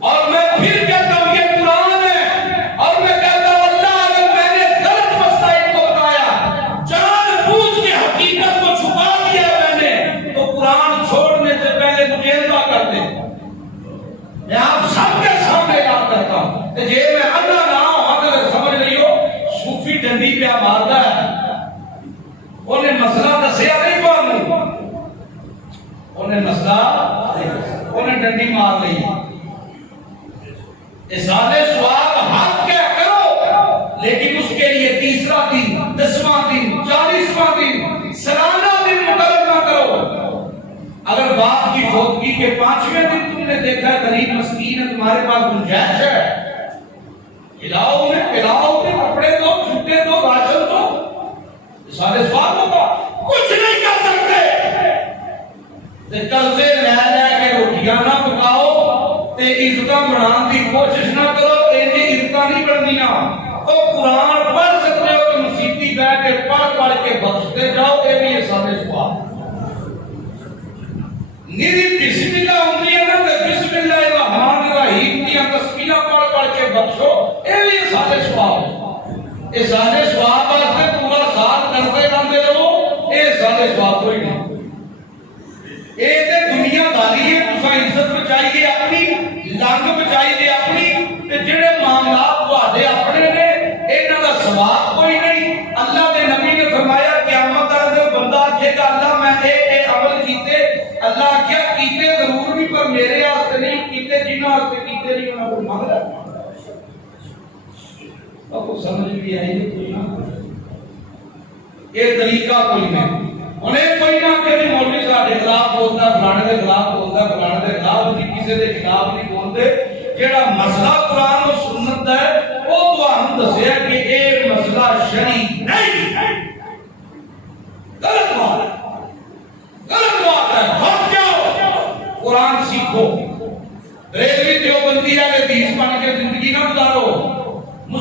اور میں پھر کہتا ہوں یہ قرآن ہے، اور میں کہتا ہوں اللہ اگر میں نے غلط مسائل کو بتایا، جان بوجھ کے حقیقت کو چھپا دیا میں نے، تو قرآن چھوڑنے سے پہلے مجھے ادا کر دے۔ میں آپ سب کے سامنے یاد کرتا ہوں کہ جے میں اللہ نہ ہوں اگر سمجھ رہی ہو صوفی ڈنڈی پہ مارتا ہے، انہیں مسئلہ دسیا نہیں پانوں، انہیں مسئلہ انہیں ڈنڈی مار لی۔ سارے ثواب حق کیا کرو، لیکن اس کے لیے تیسرا دن، 10واں دن، 40واں دن، سالانہ دن مقرر نہ کرو۔ اگر باپ کی فوتگی کے 5ویں دن تم نے دیکھا غریب مسکین ہے، تمہارے پاس گنجائش ہے، کھلاؤ انہیں، پلاؤ انہیں، کپڑے دو، جوتے دو، راشن دو، سارے ثواب ہوگا۔ کچھ نہیں کر سکتے، قرضے لے لے کے روٹیاں نہ پکاؤ، عزت بنانے کی کوشش نہ کرو، عزت نہیں بننیاں۔ قرآن پڑھ سکتے ہو تو مسیتی بیٹھ کے پڑھ پڑھ کے بخشتے جاؤ، یہ بھی یہ سارے ثواب۔ نیری بسم اللہ ہوتی ہے نا، بسم اللہ الرحمن الرحیم کی تسبیحاں پڑھ پڑھ کے بخشو، یہ بھی یہ سارے ثواب۔ یہ سارے ثواب واسطے پورا سال کرتے رہتے رہو، یہ سارے ثواب کوئی نہیں۔ یہ تے دنیا داری ہے، تساں عزت بچائیے اپنی، لنگ بچائیے اپنی، تے جڑے معاملات تہاڈے اپنے نے انہاں دا ثواب کوئی نہیں۔ اللہ دے نبی نے فرمایا قیامت والے دن بندہ آکھے گا اللہ میں اے عمل کیتے، اللہ کیا کیتے ضرور نہیں پر میرے واسطے نہیں کیتے، جنہاں واسطے کیتے نہیں انہاں کو مانگ رہا۔ اب کو سمجھ بھی آئی ہے کوئی نہ، یہ طریقہ کوئی نہیں۔ انہیں کوئی نہ کہ مولوی صاحب کے خلاف بولتا، فلانے کے خلاف بولتا، فلانے کے خلاف، کسی کے خلاف نہیں بولتے۔ جڑا مسئلہ قرآن و سنت ہے وہ تو ہم دسیا کہ یہ مسئلہ شرعی نہیں، غلط بات ہے، غلط بات ہے۔ ہٹ جاؤ، قرآن سیکھو۔ بریلوی دیوبندی ہے کہ 20 بن کے زندگی نہ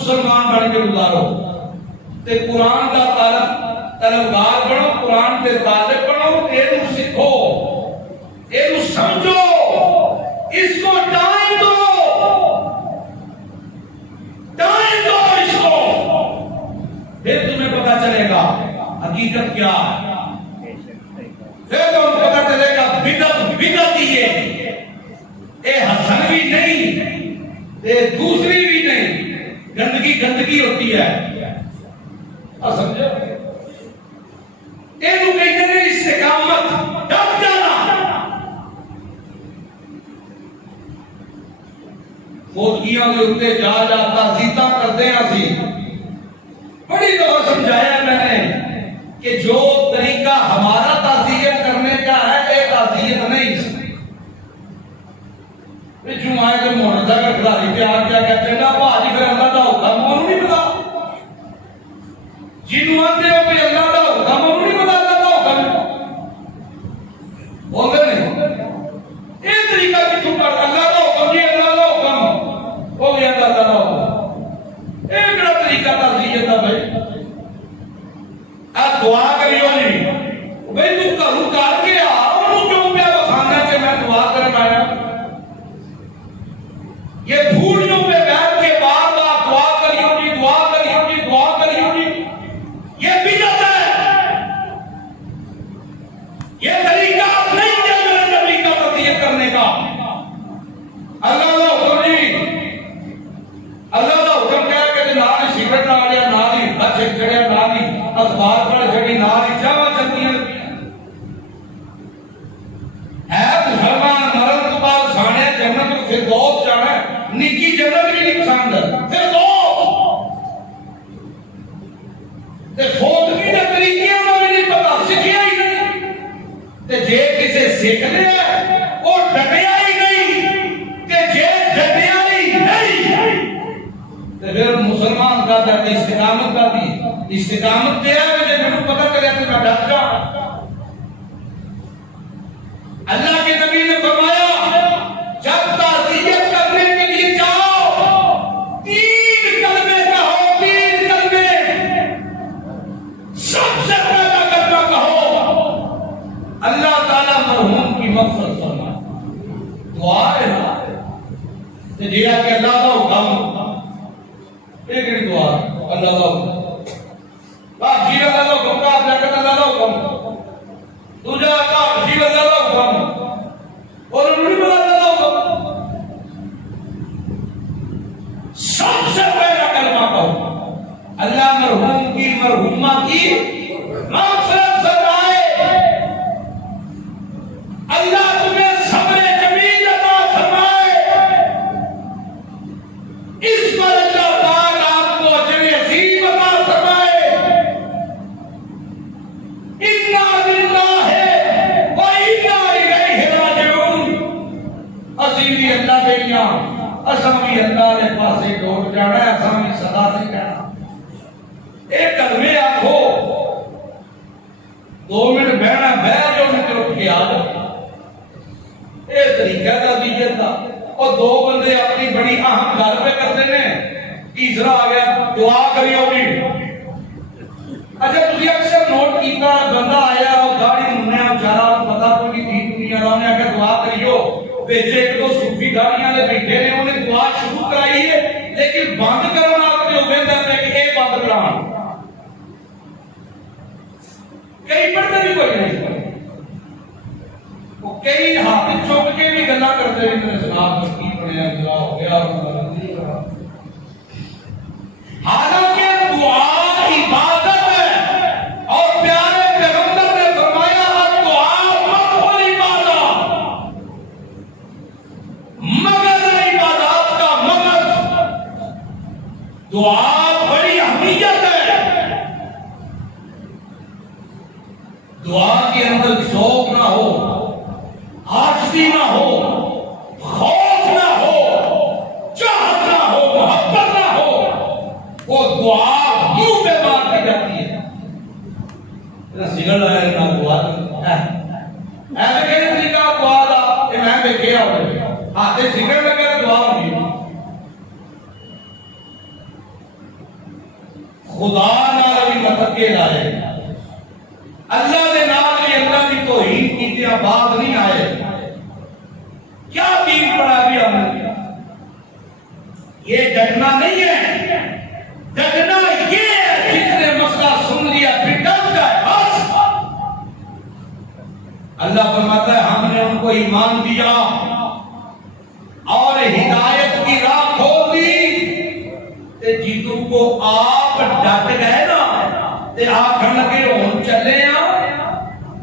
مسلمان بن کے گزارو تے قرآن کا طلبگار بنو، قرآن کے طالب بنو، یہ سیکھو، یہ سمجھو، اس کو ٹائم دو، ٹائم دو اس کو، پھر تمہیں پتا چلے گا حقیقت کیا ہے، پھر تمہیں پتا چلے گا بدعت ہی ہے، اے حسن بھی نہیں، اے دوسری بھی نہیں، گندگی گندگی ہوتی ہے، سمجھو یہ کہتے ہیں استقامت، ڈٹ جانا۔ فوتگیاں کے اتنے جا تعزیتاں کرتے ہیں، اسی بڑی دفعہ سمجھایا میں نے کہ جو طریقہ ہمارا تعزیت کرنے کا ہے یہ تعزیت نہیں، پچھوں آئے تو موڑتا کا کھلاڑی پہ آ کیا کہتے ہیں بھاجی پھر اللہ کا حکم انہوں نہیں پتا، جنہوں آتے ہو کہ اللہ کا حکم انہوں نہیں پتا، اللہ کا حکم بولتے نہیں، یہ طریقہ کتوں کر اللہ کا حکم جی، اللہ کا حکم ہو گیا اللہ کا حکم، یہ میرا طریقہ تعزیت ہے بھائی، آپ دعا کریو نہیں بھائی، تو گھروں کر کے آ انہوں کیوں پیا بخانا کہ میں دعا کرنا آیا، یہ بھوڑیوں پہ بیٹھ کے بار بار دعا کریو جی، دعا کریو جی، دعا کریو جی، یہ بدعت ہے، یہ طریقہ نہیں ہے میرے نبی کا تعزیت کرنے کا۔ اللہ کا حکم جی، اللہ کا حکم کیا کہ نہ ہی سگریٹ نہ لیا، نہ ہی بچ چڑھیا، نہ ہی اخبار پڑھ چڑھی، نہ ہی جمع چلتی ہے مسلمان مرد تو بعد سانے جنت کو فردوس جانا ہے، نکی جنت بھی نہیں پسند فردوس، تے فوتگی دے طریقے انہوں نے نہیں پتا، سکھیا ہی نہیں، تے جے کسے سیکھنے ہیں وہ ڈٹیا ہی نہیں، تے جے ڈٹیا ہی نہیں تے پھر مسلمان کا دی استقامت کا دی استقامت دیا ہے، جے میں پتا کریا تو میں ڈٹ جا۔ اللہ کے نبی نے فرمایا جب تعزیت کرنے کے لیے جاؤ 3 کلمے کہو، 3 کلمے، سب سے پہلا کلمہ کہو اللہ تعالیٰ مرحوم کی مغفرت فرمائے، دعا ہے نا، کہ جیڑا کہ اللہ کا حکم، ایک ہی دعا اللہ کا حکم، بات جی اللہ کا حکم کا آپ جاکر اللہ کا حکم، تجھا کا جی اللہ کا حکم، اور انہوں نے بلا اللہ کا حکم، سب سے پہلا کلمہ کہو اللہ مرحوم کی مرحومہ کی مغفرت فرمائے، اللہ تمہیں صبر جمیل عطا فرمائے، اس پر اللہ پاک آپ کو اجر عظیم عطا فرمائے، انا للہ و انا الیہ راجعون، اسی بھی اللہ دے گیا، اساں بھی اللہ دے پاسے لوٹ جانا ہے، اساں بھی صدا سے کہنا، ایک کلمے آکھو، 2 منٹ بہنا بہ جو نکل اٹھ کے آ جاؤ، یہ طریقہ تعزیت کا، اور 2 بندے اپنی بڑی اہم گل پہ کرتے ہیں، تیسرا آ گیا دعا کریو جی۔ اچھا تسی اکثر نوٹ کیتا بندہ آیا اور گاڑی منیا بیچارا پتہ کوئی نہیں دنیا دا، نے آگے دعا کریو، بیچے ایک دو صوفی گاڑیاں دے بیٹھے نے، انہیں دعا شروع کرائی ہے لیکن بند کرنا آپ جو بہتر ہے کہ اے بند کران، کئی پڑھتے بھی کوئی نہیں، وہ کئی ہاتھ چوک کے بھی گلا کرتے ہیں کہ جناب کی پڑھیا دعا ہو گیا، حالانکہ دعا عبادت ہے، اور پیارے پیغمبر نے فرمایا دعا مقبول عبادت، مگر عبادات کا مگر دعا بڑی اہمیت ہے، دعا کے اندر ذوق نہ ہو، عاجزی نہ ہو، خوف نہ ہو، چاہت نہ ہو، محبت نہ ہو، وہ دعا منہ پہ بات کی جاتی ہے، سگل آئے نہ دعا ایسے کہنے طریقہ دعا دا کہ میں دیکھے ہوئے ہاتھے سگل لگے دعا ہوگی، خدا نال بھی مدد کے لائے اللہ دے نال بھی اللہ کی توہین کیتیاں بعد نہیں آئے کیا دین پڑھا بھی ہم نے یہ ڈٹنا نہیں ہے ڈٹنا یہ ہے جس نے مسئلہ سن لیا پھر ڈٹ جائے بس اللہ فرماتا ہے ہم نے ان کو ایمان دیا اور ہدایت کی راہ کھول دی تے جیتوں کو آپ ڈٹ گئے نا تے آکھن لگے ہن چلے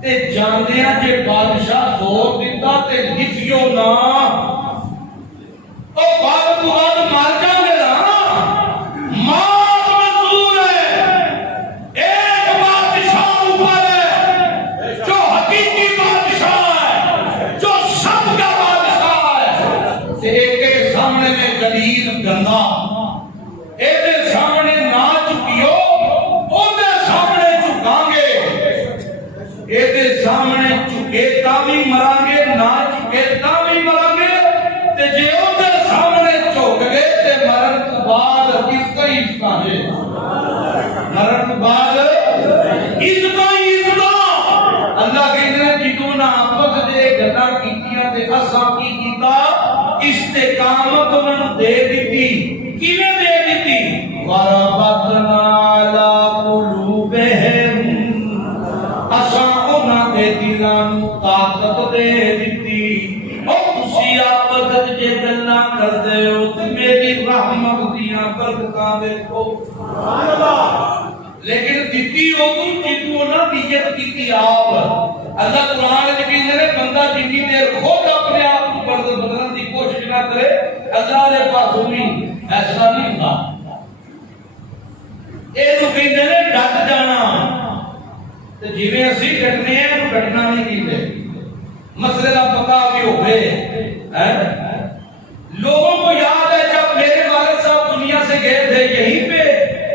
تے جاندے جے بادشاہ زور دیتا تے لکھیو نا او بعد تو بعد مار جاؤ گے نا موت منظور ہے ایک بادشاہ اوپر ہے جو حقیقی بادشاہ ہے جو سب کا بادشاہ ہے تے ایک کے سامنے میں گلیل گندا ایک کے سامنے نہ چکیو او دے سامنے چکاں گے ایک کے سامنے چکے تا بھی مران گے نہ چکے تا بھی مران گے تے جے او دے سامنے چک گئے تے مرن تو بعد کس کا عزت ہے مرن تو بعد عزت اللہ کہتے ہیں جدوں نہ آپس دے گلاں کیتیاں تے اساں کی کیتا استقامت انہاں دے دتی کیویں دے دتی وربطنا علی قلوبہم اساں انہاں دے دلاں نوں طاقت دے دتی او تسی آپس جے گلاں کردے ہو تے میری رحمت دیاں برکتاں دیکھو سبحان اللہ لیکن دتی او جتوں نہ نیت کیتی آپ اللہ قرآن وچ کہندے نے بندہ جتنی دیر خود اپنے آپ کو بدلن دی کوشش نہ کرے اللہ دے پاس ہوئی ایسا نہیں ہوندا اے تو کہندے نے ڈٹ جانا تے جویں اسی ڈٹنے ہیں تو ڈٹنا نہیں کیتے مسئلے دا پتہ بھی ہوے لوگوں کو یاد ہے جب میرے والد صاحب دنیا سے گئے تھے یہیں پہ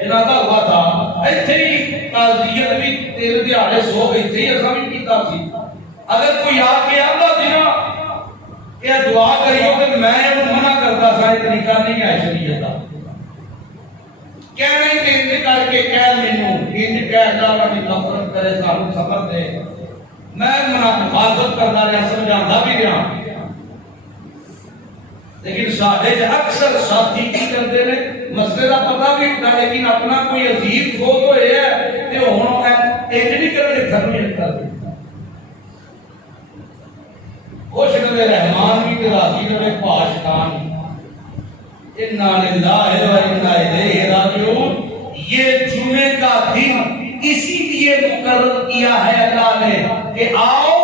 جنازہ ہوا تھا ایتھے ہی تعزیت بھی تیرے دیہاڑے سو گئی تھی ایسا بھی کیتا سی اگر کوئی آ کے آندا سی نا کہ دعا کریو کہ میں انہوں منع کرتا سا یہ طریقہ نہیں ہے شریعت کا کہنے کہ انج کر کے کہہ مینوں انج کہہ اللہ دی مغفرت کرے سانوں صبر دے میں مخالفت کردا رہا سمجھاندا بھی رہا لیکن ساڈے اکثر ساتھی کی کرتے ہیں مسئلے کا پتہ بھی ہوتا لیکن اپنا کوئی عظیم سوچ ہوئے ہے کہ ہوں ایک نہیں کرنے گھر میں کرتے خوش نوے رحمان بھی راضی نوے پاشکان انا للہ و انا الیہ راجعون یہ جمعے کا دن اسی لیے مقرر کیا ہے اللہ نے کہ آؤ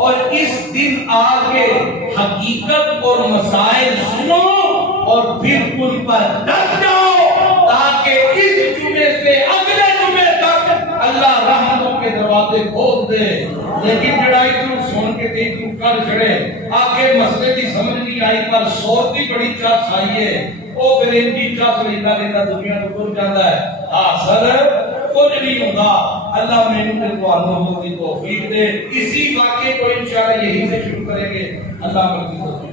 اور اس دن آ کے حقیقت اور مسائل سنو اور پھر ان پر ڈٹ جاؤ تاکہ اس جمعے سے اگلے جمعے تک اللہ رحمتوں کے دروازے کھول دے لیکن لڑائی تو سن کے دل کو کر چھڑے آگے مسئلے کی سمجھ نہیں آئی پر سوچ کی بڑی چاس آئی ہے وہ پھر ان کی چاس لیتا لیتا دنیا کو ٹر جاتا ہے حاصل کچھ نہیں ہوتا اللہ میں نے تو توفیق دے اسی واقعے کو انشاءاللہ یہی سے شروع کریں گے اللہ مرضی